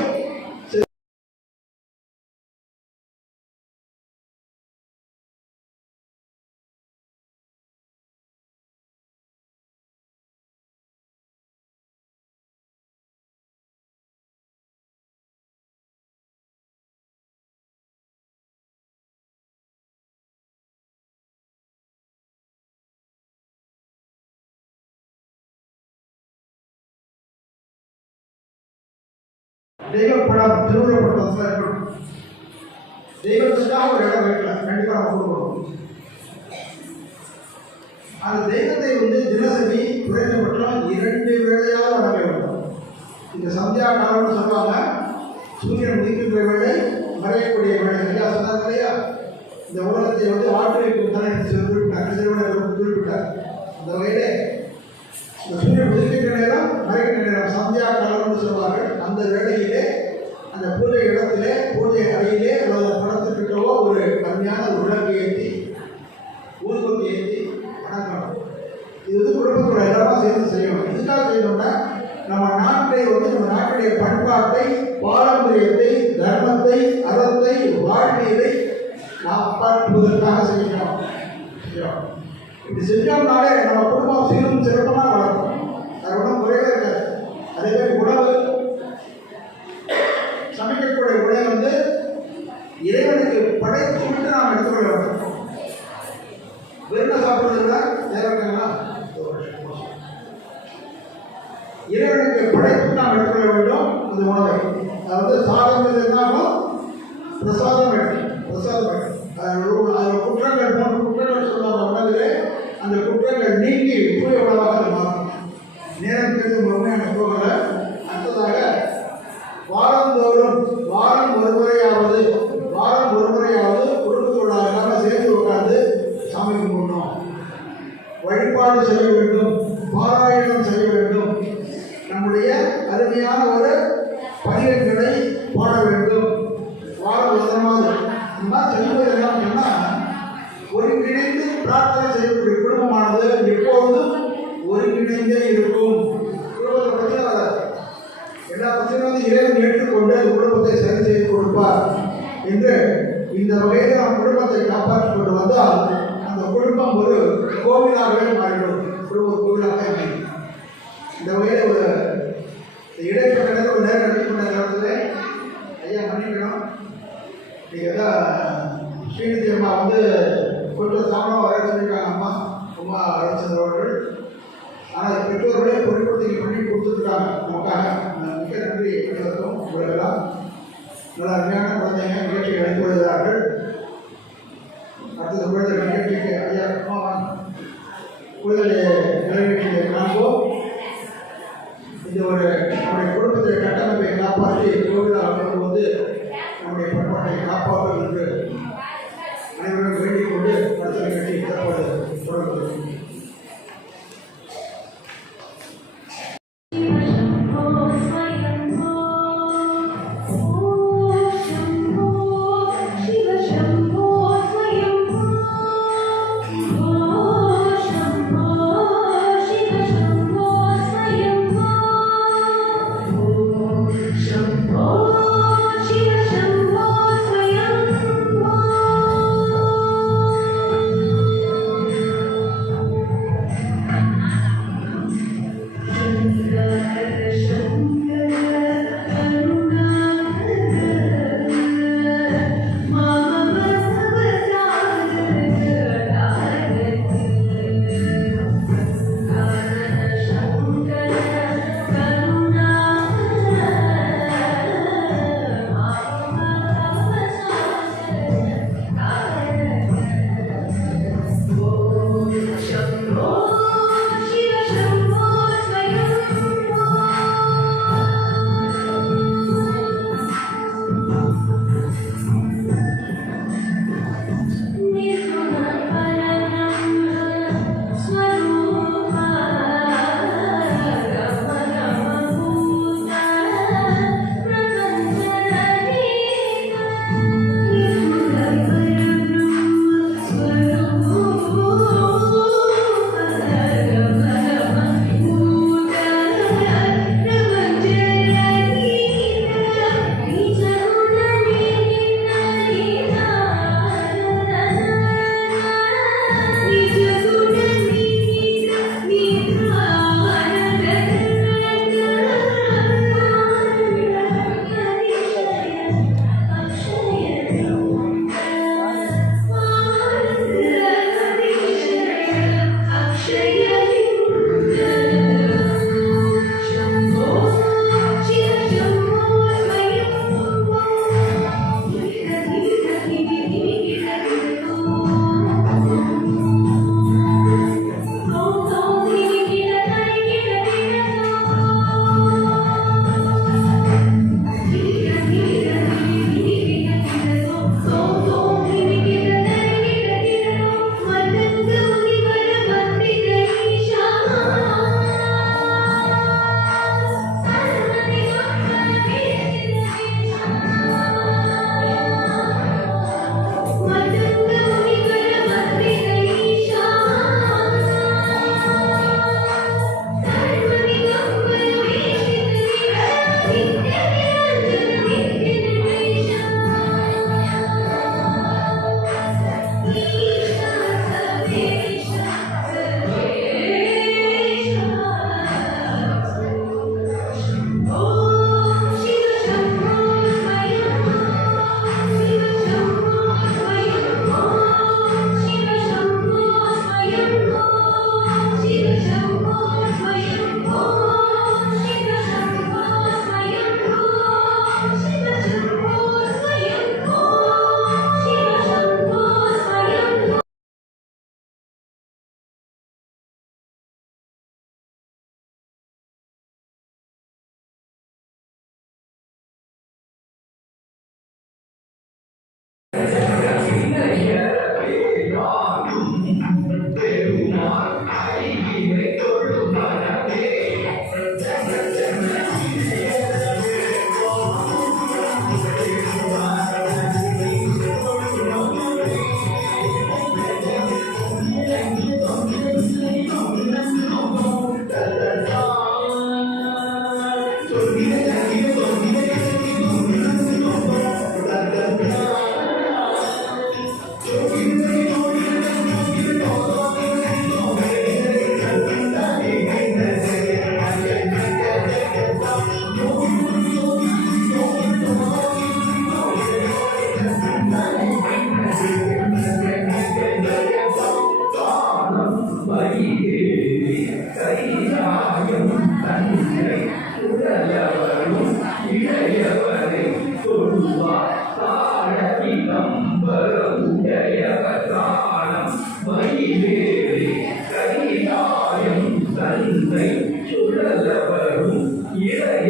தெய்வப்படம் திருவுருவப்படத்தில் இருக்கணும். தெய்வத்துக்காக ஒரு இடம் வைக்கலாம், கண்டிப்பாக கொடுக்கணும். அந்த தெய்வத்தை தினசரி குறைந்தபட்சம் 2 வேளையாக வணங்க வேண்டும். இந்த சந்தியா காலம்னு சொல்லுவாங்க. சூரியன் உதிக்கின்ற வேளை, மறையக்கூடிய வேளை. இல்லையா சொன்னாங்க இல்லையா? இந்த உலகத்தை ஆட்டு வைக்கும் தானே குறிப்பிட்டார். சிறுவனை குறிப்பிட்டார். அந்த வகையிலே இந்த சூரியன் உதிக்கின்ற நேரம் மறைக்கின்ற நேரம் சந்தியா காலம்னு சொல்வார்கள். அந்த வேளையிலே அந்த பூஜை இடத்திலே பூஜை அறையிலே அல்லது படத்துக்கிட்டவோ ஒரு கம்மியான ஒரு விளக்கு ஏற்றி ஊதுபத்தி ஏற்றி வணங்கணும். இது வந்து குடும்பத்தோட எல்லாரும் சேர்ந்து செய்யணும். இதுக்காக செய்யணும்னா நம்ம நாட்டுடைய பண்பாட்டை, பாரம்பரியத்தை, தர்மத்தை, அறத்தை, வாழ்வியலை காப்பாற்றுவதற்காக செய்யணும். இப்படி செஞ்சோம்னாலே நம்ம குடும்பம் சீரும் சிறப்பாக வளர்க்கும். அது ஒன்றும் குறைவே இருக்காது. அதே மாதிரி உணவு சமைக்கக்கூடிய உணவை வந்து இறைவனுக்கு படைத்து விட்டு நாம் எடுத்துக்கொள்ள வேண்டும். வெறும் சாப்பிடுறதுல தேவைங்களா? இறைவனுக்கு படைத்து நாம் எடுத்துக்கொள்ள வேண்டும் அந்த உணவை. அதாவது சாதம் இருந்தாலும் பிரசாதம் வேண்டும். பிரசாதம் வேண்டும். அதில் குற்றங்கள் 3 குற்றங்கள் சொல்லுவாங்க உணவிலே. அந்த குற்றங்கள் நீங்கி தூய உணவாக அது மாறும். நேரத்துக்கு முழுமையான போகல. அடுத்ததாக வாரம் ஒரு முறையாவது குடும்பத்தோட எல்லாரும் சேர்ந்து உட்கார்ந்து சாமி கும்பிடணும். வழிபாடு செய்ய வேண்டும், பாராயணம் செய்ய வேண்டும், நம்முடைய அருமையான ஒரு பதிகங்களை பாட வேண்டும். வாரம் ஒரு தினமாவது இந்த மாதிரி செய்வது எல்லாம் சொன்னால் ஒருங்கிணைந்து பிரார்த்தனை செய்யக்கூடிய குடும்பமானது எப்பொழுதும் ஒருங்கிணைந்தே இருக்கும். குடும்பத்தை பிரச்சனை வராது. எல்லா பிரச்சனையும் வந்து இறைவன் ஏற்றுக்கொண்டு அந்த குடும்பத்தை சரி செய்து கொடுப்பார் என்று இந்த வகையில் நாம் குடும்பத்தை காப்பாற்றிக் கொண்டு வந்தால் அந்த குடும்பம் ஒரு கோவிலாகவே மாறிடும். குடும்ப கோவிலாக அமையும். இந்த வகையில் ஒரு இடைப்பட்ட ஒரு நேரம் நடத்தி கொண்ட நேரத்தில் ஐயா மன்னிக்கணும். நீங்கள் தான் ஸ்ரீநிதி அம்மா வந்து கொஞ்சம் சாமம் வர சொல்லியிருக்காங்க. அம்மா அழைச்சது அவர்கள். ஆனால் பெற்றோர்களே பொருட்படுத்தி பண்ணி கொடுத்துருக்காங்க நமக்காக. மிக நன்றி அனைவருக்கும். உங்களெல்லாம் நல்ல அருமையான குழந்தைங்க நிகழ்ச்சியை அனுப்பிவிடுகிறார்கள். அடுத்தது குழந்தை நிகழ்ச்சிக்கு ஐயா குழந்தை நிகழ்ச்சியை காண்போம். இந்த ஒரு நம்முடைய குடும்பத்தை கட்டமைப்பை காப்பாற்றி கோவிலாக கொண்டு வந்து நம்முடைய பண்பாட்டை காப்பாற்றும் என்று அனைவரும் வேண்டிக் கொண்டு அடுத்த நிகழ்ச்சி தற்போது தொடர்கிறது.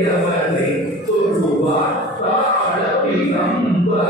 உடையவரை தொழுவார் தாழவில் நம்பர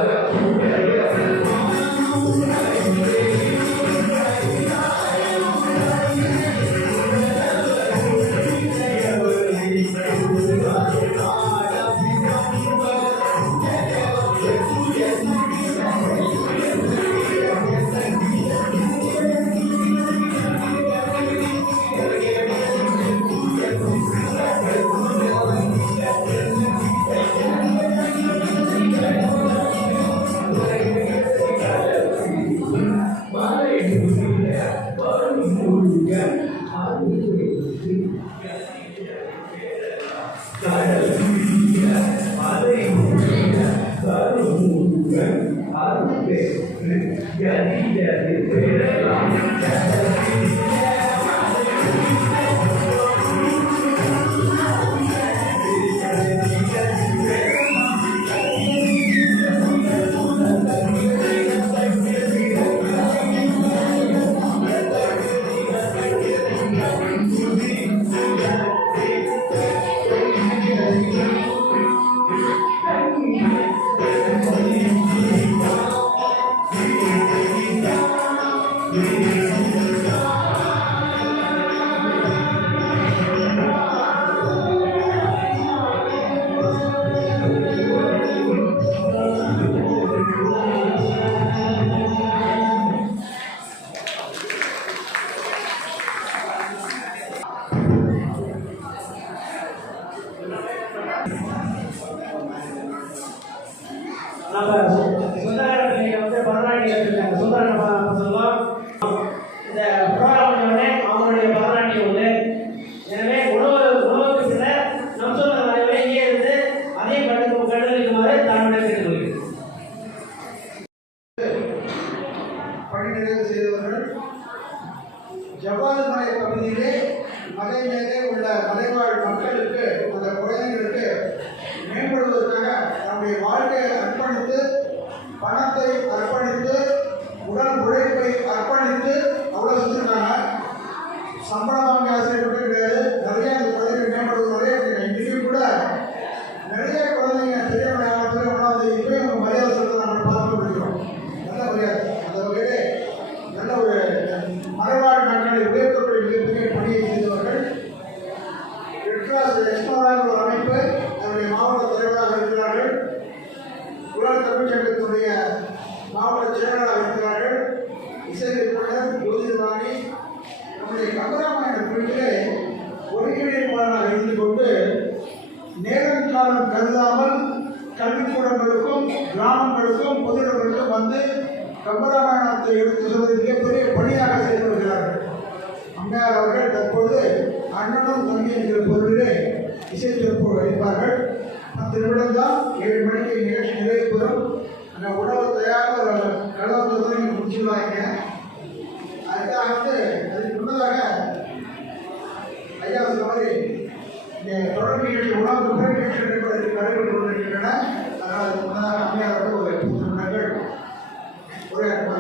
நம்ம சுந்தரன் வந்து பரதநாட்டியம் எடுத்துருக்காங்க. சுந்தரன் சொல்லலாம் இந்த புறாவுடனே அவங்களுடைய பரதநாட்டியம் உண்டு. எனவே உணவுக்கு சில நம் சொல்ல வரைவே இங்கே இருந்து அதே கண்டுபிடிக்குமாறு தானுடைய கேட்டுக்கொள்கிறேன். பணி நிறைவு செய்தவர்கள் ஜவ்வாது மலை பகுதியிலே மலை மேலே உள்ள மலைவாழ் மக்களுக்கு அந்த குழந்தைகளுக்கு மேம்படுவதற்காக நம்முடைய வாழ்க்கையை அர்ப்பணித்து பணத்தை அர்ப்பணித்து உடல் உழைப்பை அர்ப்பணித்து அவ்வளோ செஞ்சுருக்காங்க. சம்பளம் வாங்கி ஆசிரியப்பட்டு கிடையாது. நிறைய அந்த குழந்தைகள் மேம்படுவது நிறைய இருக்குங்க. இங்கேயும் கூட நிறைய குழந்தைங்க பெரியவங்க காலத்தில் ஒன்றாவது இப்போ நம்ம மரியாதை சொல்றதை நம்ம பார்த்து கொண்டிருக்கிறோம். நல்ல மரியாதை. அந்த வகையிலே நல்ல ஒரு மலைவாழ் மக்களை உயர்த்தக்கூடிய மிகப்பெரிய பணியை செய்தவர்கள். எக்ஸ்ட்ராவாக ஒரு அமைப்பு நம்முடைய மாவட்ட தலைவராக இருக்கிறார்கள். உலக தமிழ்ச்சங்கத்தினுடைய மாவட்ட செயலராக இருக்கிறார்கள். இசை நிபுணர் ஜோதிர்வாணி நம்முடைய கம்பராமாயண குறிப்பிலே ஒருங்கிணைப்பாளராக இருந்து கொண்டு நேரம் காலம் கருதாமல் கல்விக்கூடங்களுக்கும் கிராமங்களுக்கும் பொதுநர்களுக்கும் வந்து கம்பராமாயணத்தை எடுத்து சொல்வது மிகப்பெரிய பணியாக செய்து வருகிறார்கள். அம்மையார் அவர்கள் தற்போது அண்ணனும் தம்பி என்கிற பொருளிலே இசை திருப்பூர் அளிப்பார்கள். 10 நிமிடம் தான். 7 மணிக்கு நிகழ்ச்சி நிறைவு பெறும். அந்த உணவு தயாராக கலந்து நீங்கள் முடிச்சுடுவாங்க. அதுக்காக அதுக்கு முன்னதாக ஐயா சொன்ன மாதிரி இந்த தொடர் நிகழ்ச்சி உணவு நிகழ்ச்சி நடைபெற்று கொண்டிருக்கின்றன. அதனால் அதுக்கு முன்னதாக அம்மையார் ஒரு 10 நிமிடங்கள் உரையாற்ற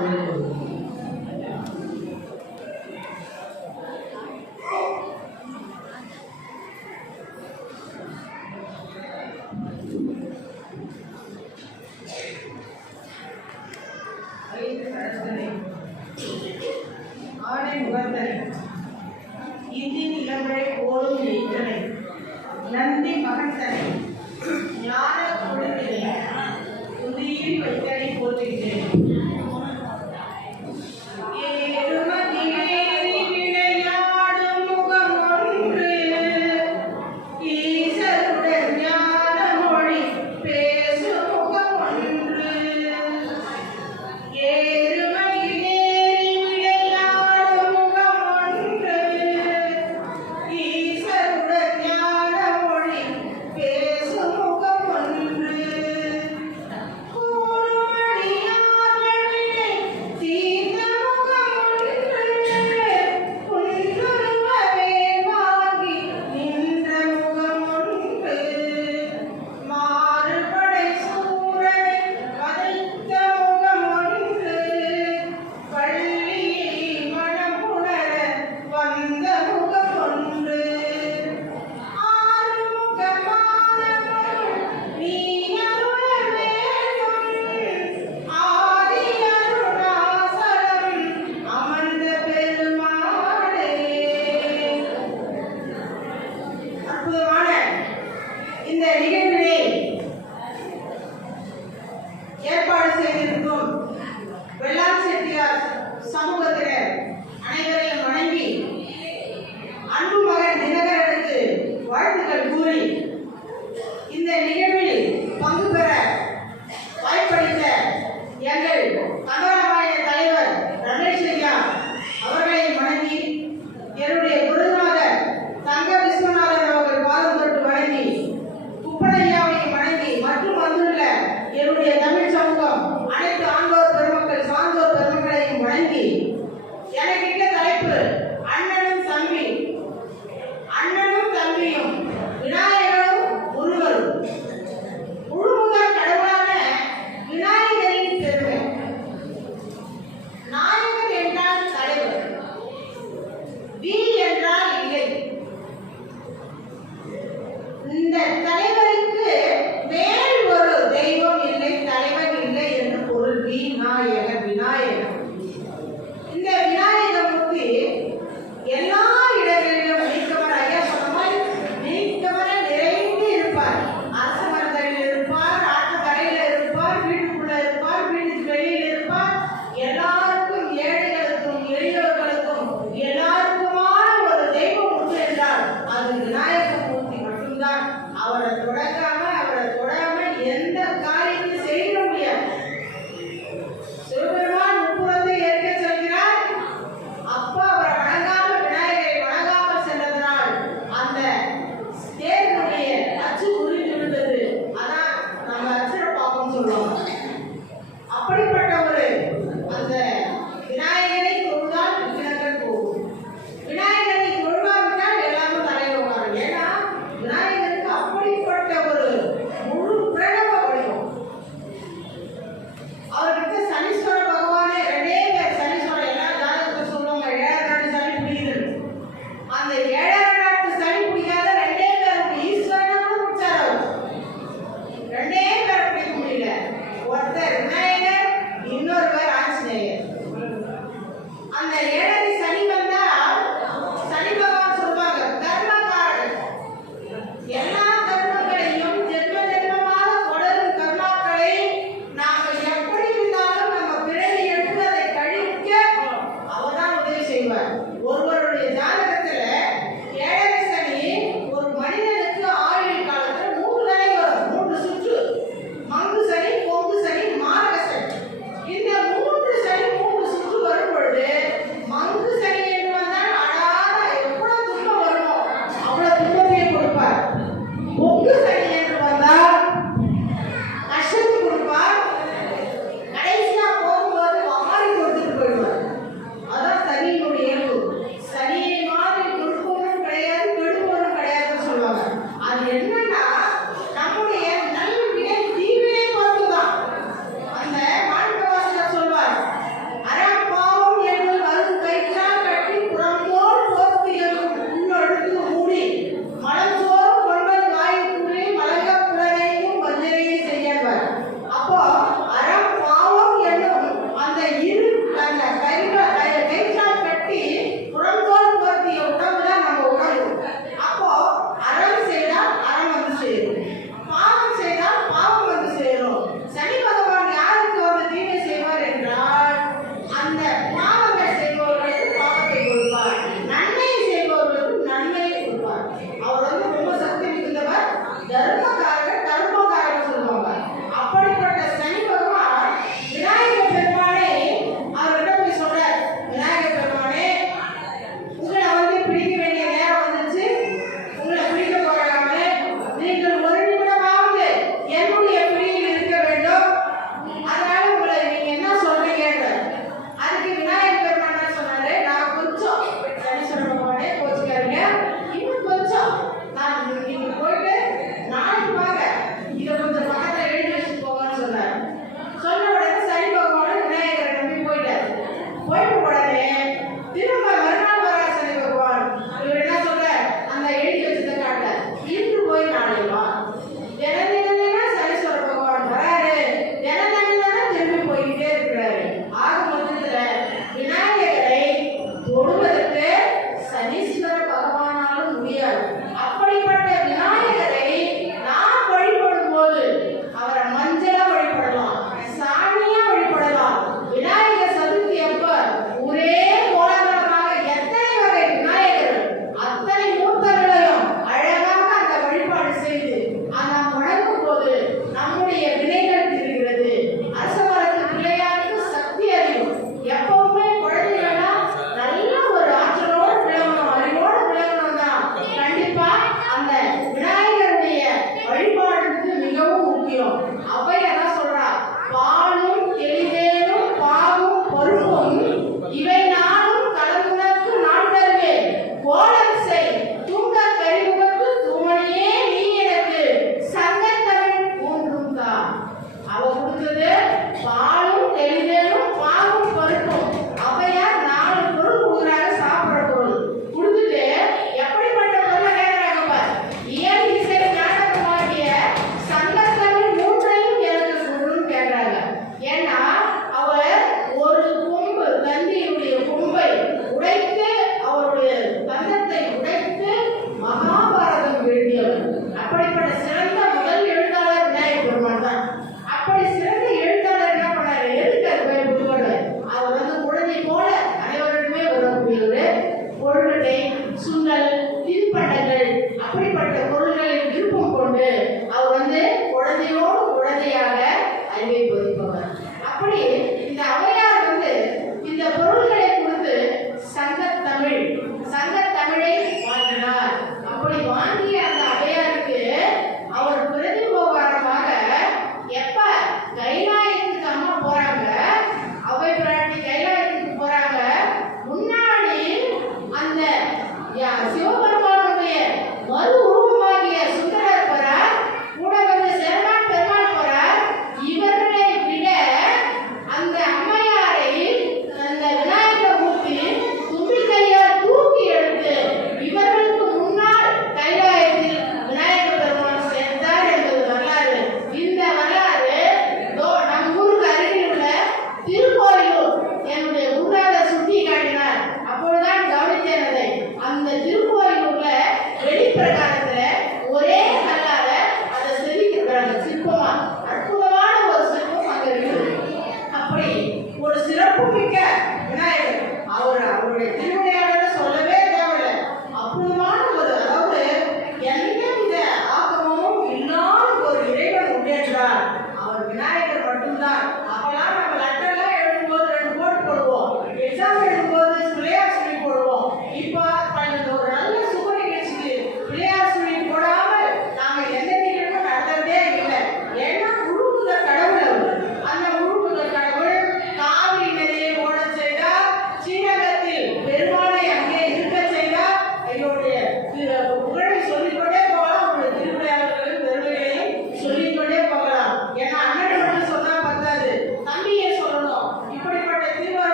ஆணை முகத்தனை இந்தின் இளமழை போலும் நீத்தனை நந்தி மகத்தனை ஞான கொடுத்தினை உதியில் வைத்தனை போற்றுகிறேன். கூடுமணியார்கள் நிகழ்வினை ஏற்பாடு செய்திருக்கும் வெள்ளார் செட்டியார் சமூகத்தினர் அனைவரையும் வணங்கி அன்பு மகன் தினகரனுக்கு வாழ்த்துக்கள் கூறி இந்த நிகழ்வில் பங்கு பெற வாய்ப்பளித்த எங்கள் கமராமாயண தலைவர் ரமேஷ் ஐயா அவர்களை வணங்கி என்னுடைய குருநாதர் தங்க விஸ்வநாதன் அவர்கள் பாதம் தொட்டு வணங்கி குப்பனையாவை வணங்கி மற்றும் வந்துள்ள என்னுடைய தமிழ் சமூகம் அனைத்து ஆண்டோர் பெருமக்கள் சான்றோர் பெருமக்களையும் வணங்கி எனக்கிட்ட தலைப்பு அண்ணனும் தம்பியும் விநாயகரும் முருகரும் முழுமுதல் கடவுளான விநாயகரின் பெருமை. நாயகர் என்றால் தலைவர், வி என்றால் இல்லை. இந்த தலைவருக்கு மேல் ஒரு தெய்வம் இல்லை, தலைவர் இல்லை என்று பொருள். விநாயகர், விநாயகர். இந்த விநாயகமூர்த்தி எல்லா இடங்களிலும் நீக்கமர, ஐயா சொன்ன மாதிரி நீக்கமர நிறைந்து இருப்பார். அரச மரத்தடியில் இருப்பார், ஆட்டு கரையில் இருப்பார், வீட்டுக்குள்ள இருப்பார், வீட்டுக்கு வெளியில் இருப்பார். எல்லாருக்கும், ஏழைகளுக்கும் எளியவர்களுக்கும் எல்லாருக்குமான ஒரு தெய்வம் உண்டு என்றால் அது விநாயகமூர்த்தி மட்டும்தான். அவரை தொடாம எந்த காரியத்தையும் செய்ய முடியாது. சிவபெருமான் முப்புறத்தை ஏற்க செல்கிறார். அப்பா அவரை வணங்காமல், விநாயகரை வணங்காமல் சென்றதனால் அந்த தேவனுடைய அச்சு உறிந்து விட்டது. அதான் நம்ம அச்சுர பாப்போம் சொல்லுவோம். அப்படிப்பட்ட ஒரு அந்த விநாயகரை தொழுதால் விக்கிரங்கள் போகும். விநாயகரை தொழுவாவிட்டால் எல்லாரும் தலைவர். ஏன்னா விநாயகருக்கு அப்படிப்பட்ட ஒரு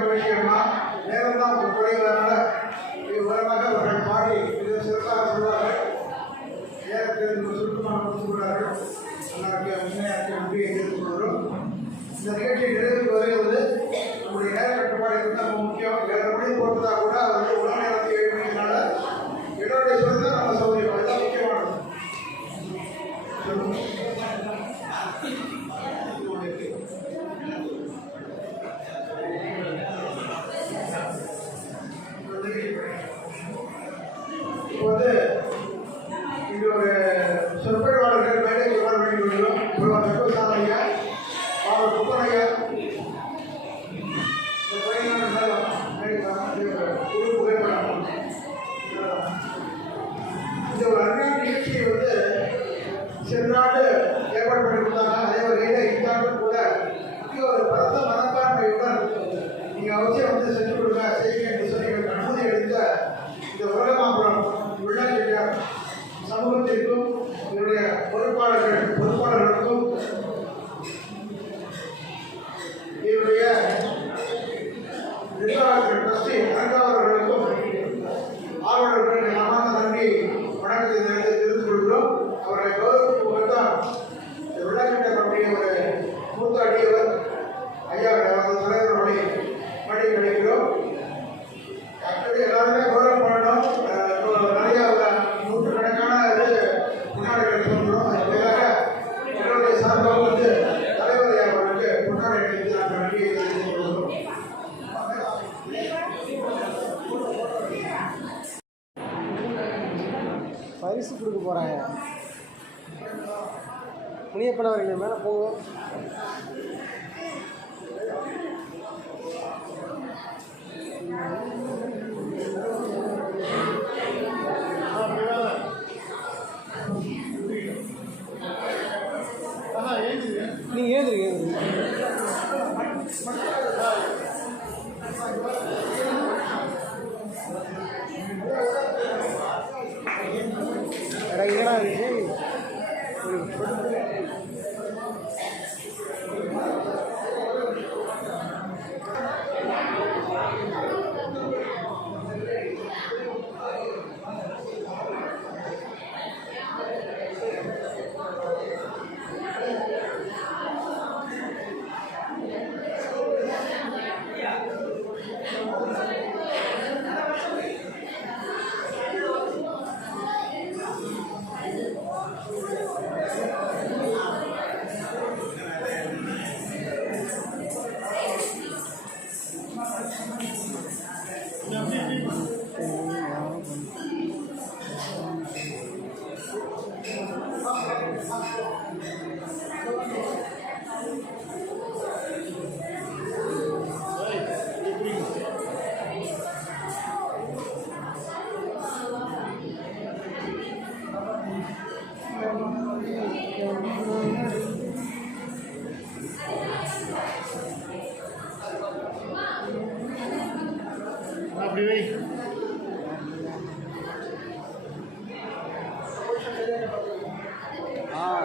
மகிழ்ச்சி அம்மா. நேரம் தான் உங்களுக்கு குறைவதனால விவரமாக அவர்கள் பாடி இதை சிறப்பாக சொல்வார்கள். நேரத்தில் சுருக்கமாக கொடுத்துள்ளார்கள். அதற்கு உண்மையாக நன்றியை தெரிவித்துக் கொள்கிறோம். இந்த நிகழ்ச்சியை நிறைவேற்றி வருகிறது நம்முடைய நேர கட்டுப்பாடு ரொம்ப முக்கியம். 7 மணி போட்டதா கூட அவர்கள் உணவு நேரத்தை எழுப்பினால என்னுடைய சொல்றது நம்ம சௌகரியம் அதுதான் முக்கியமானது. இப்போது இங்கு ஒரு சொற்பொழிவாளர்கள் மேடைக்கு வர வேண்டியுள்ளோம். ஐயா, அவர் குப்பனையா இந்த குழு புகைப்படம் இந்த ஒரு அருமையான நிகழ்ச்சியை வந்து சென்ற ஆண்டு ஏற்பாடு பண்ணியிருந்தாங்க. அதே வகையில் இந்த ஆண்டு கூட ஒரு பரந்த மனப்பான்மையுடன் நீங்கள் அவசியம் வந்து செஞ்சு கொடுங்க செய்யுங்க என்று சொல்லி அனுமதி அளித்த இந்த உலக மாபுரம் விழாக்கியார் சமூகத்திற்கும் என்னுடைய பொறுப்பாளர்களுக்கும் என்னுடைய நிர்வாகர்கள் ட்ரஸ்டி அரங்காவர்களுக்கும் ஆர்வலர்களுக்கு மனமார்ந்த நன்றி வணக்கத்தை தெரிவித்துக் கொள்கிறோம். அவர்களை கௌரவிக்கும் தான் இந்த விழாக்கிட்டக்கூடிய ஒரு மூத்த அடியவர் ஐயா தலைவர் அவர்களை மழை கிடைக்கிறோம். ஆக்சுவலி எல்லாருமே கௌரவம் பண்ணணும். நிறைய நூற்றுக்கணக்கான முன்னாடிகள் சொல்கிறோம். அதுக்காக என்னுடைய சார்பாக வந்து தலைவர் அவர்களுக்கு முன்னாடி அளித்து நாங்கள் நன்றியை தெரிவித்துக் கொள்கிறோம். பரிசு கொடுக்க போகிறாங்க. முனியப்பன் அவர்கள் மேலே போங்க. நீங்கள் ஏந்திருங்க என்னடா இருக்கு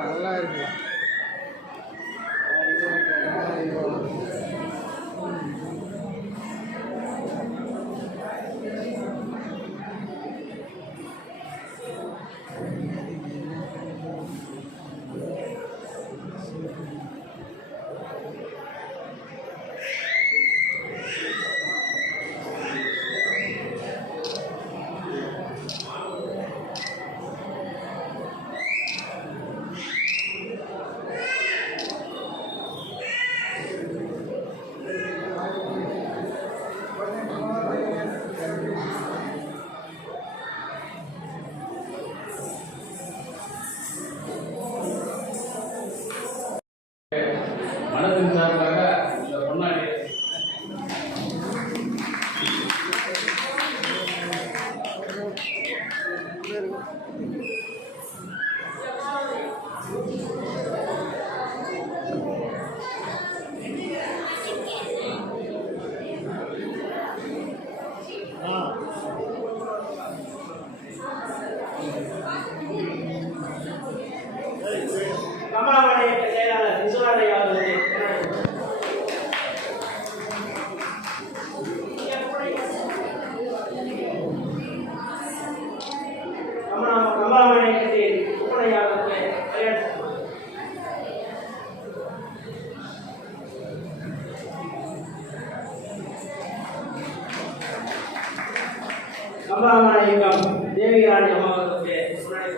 நல்லா இருக்கு. மனதின் சார்பாக இந்த பொன்னாடி கமலாபாளைய செயலாளர் விஸ்வநாதையா அவர்களுக்கு கமலாமான இயக்கம் தேவிகராணி அம்மா அவர்களுக்கு முன்னாடி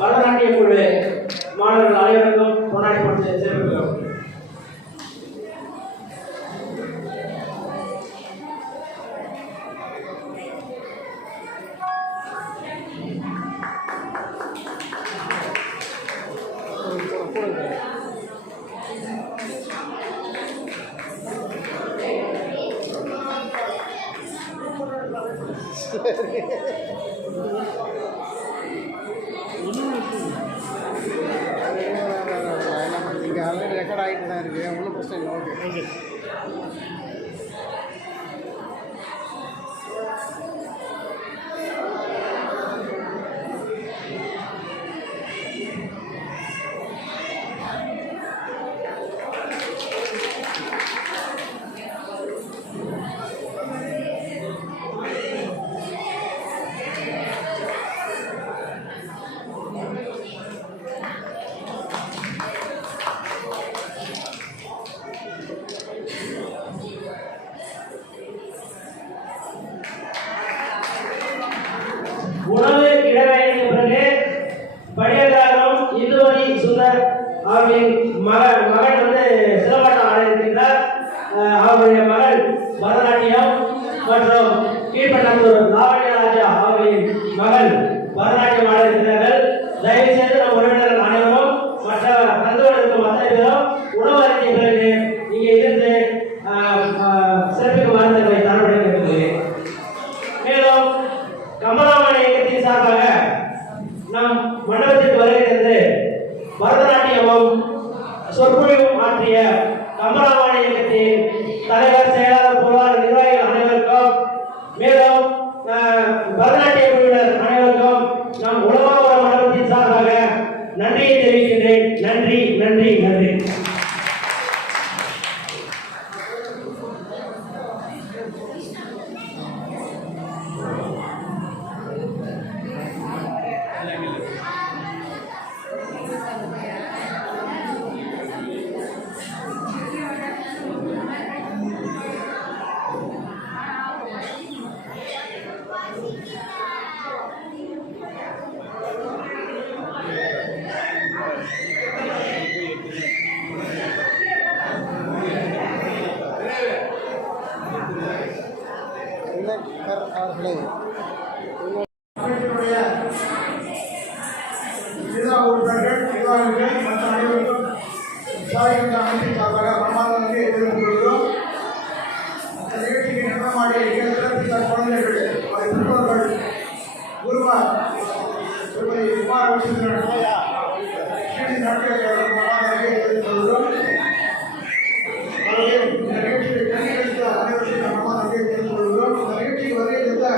பரதநாட்டிய குழு மாணவர்கள் அனைவருக்கும் பொன்னாடி பட்டு சேர்க்கிறோம். இங்கே ஆல்ரெடி ரெக்கார்ட் ஆகிட்டு தான் இருக்குது, ஒன்றும் பிரச்சனை இல்லை. ஓகே உணவு இடைவேளைக்கு பிறகு படியகாரம் இந்துமணி சுந்தர் அவர்களின் மகன் வந்து சிலம்பாட்டம் ஆட இருக்கின்றார். அவருடைய மகள் பரதநாட்டியம் மற்றும் கீழ்பட்டத்தூர் லாவண்யராஜா அவர்களின் மகள் பரதநாட்டியம் ஆட இருக்கிறார்கள். தயவு செய்து நம் உறவினர்கள் அனைவரும் மற்ற கலந்துகொண்டிருக்கும் அத்தனை பேரும் உணவு அருந்திய பிறகு இங்கே இருந்து சிறப்பிக்கும் வார்த்தைகளை தரப்பட கேட்டுக்கொள்கிறேன். மேலும் கமலாமான இயக்கத்தின் சார்பாக நம் மண்டபத்திற்கு வருகிறது பரதநாட்டியமும் சொற்பொழிவும் ஆற்றிய கமலாமான இயக்கத்தின் தலைவர், செயலாளர், பொருளாளர், நிர்வாகிகள் அனைவருக்கும், மேலும் பரதநாட்டிய குழுவினர் அனைவருக்கும் நம் உலமாபுரம் மண்டபத்தின் சார்பாக நன்றியை தெரிவிக்கின்றேன். நன்றி நன்றி நன்றி. அமைப்பினுடைய நிர்வாக உறுப்பினர்கள், நிர்வாகிகள் மற்ற அனைவருக்கும் சாதிக்கின்ற அமைப்பின் சார்பாக பிரமாதத்தை எதிர்த்து கொள்கிறோம். இந்த நிகழ்ச்சிக்கு நடனமாடிய சிறப்பித்த குழந்தைகள், பெற்றோர்கள், குருமார் திருமதி குமாரவசந்திரன் நாட்களை பிரமாதத்தை எதிர்த்து கொள்கிறோம். இந்த நிகழ்ச்சியை கண்ணியெடுத்த அனைவருக்கும் பிரமாதத்தை எதிர்த்து கொள்கிறோம். இந்த நிகழ்ச்சிக்கு வருகை தந்த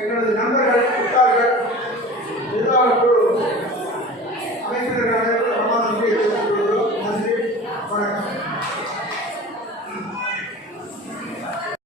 எங்களது நண்பர்கள்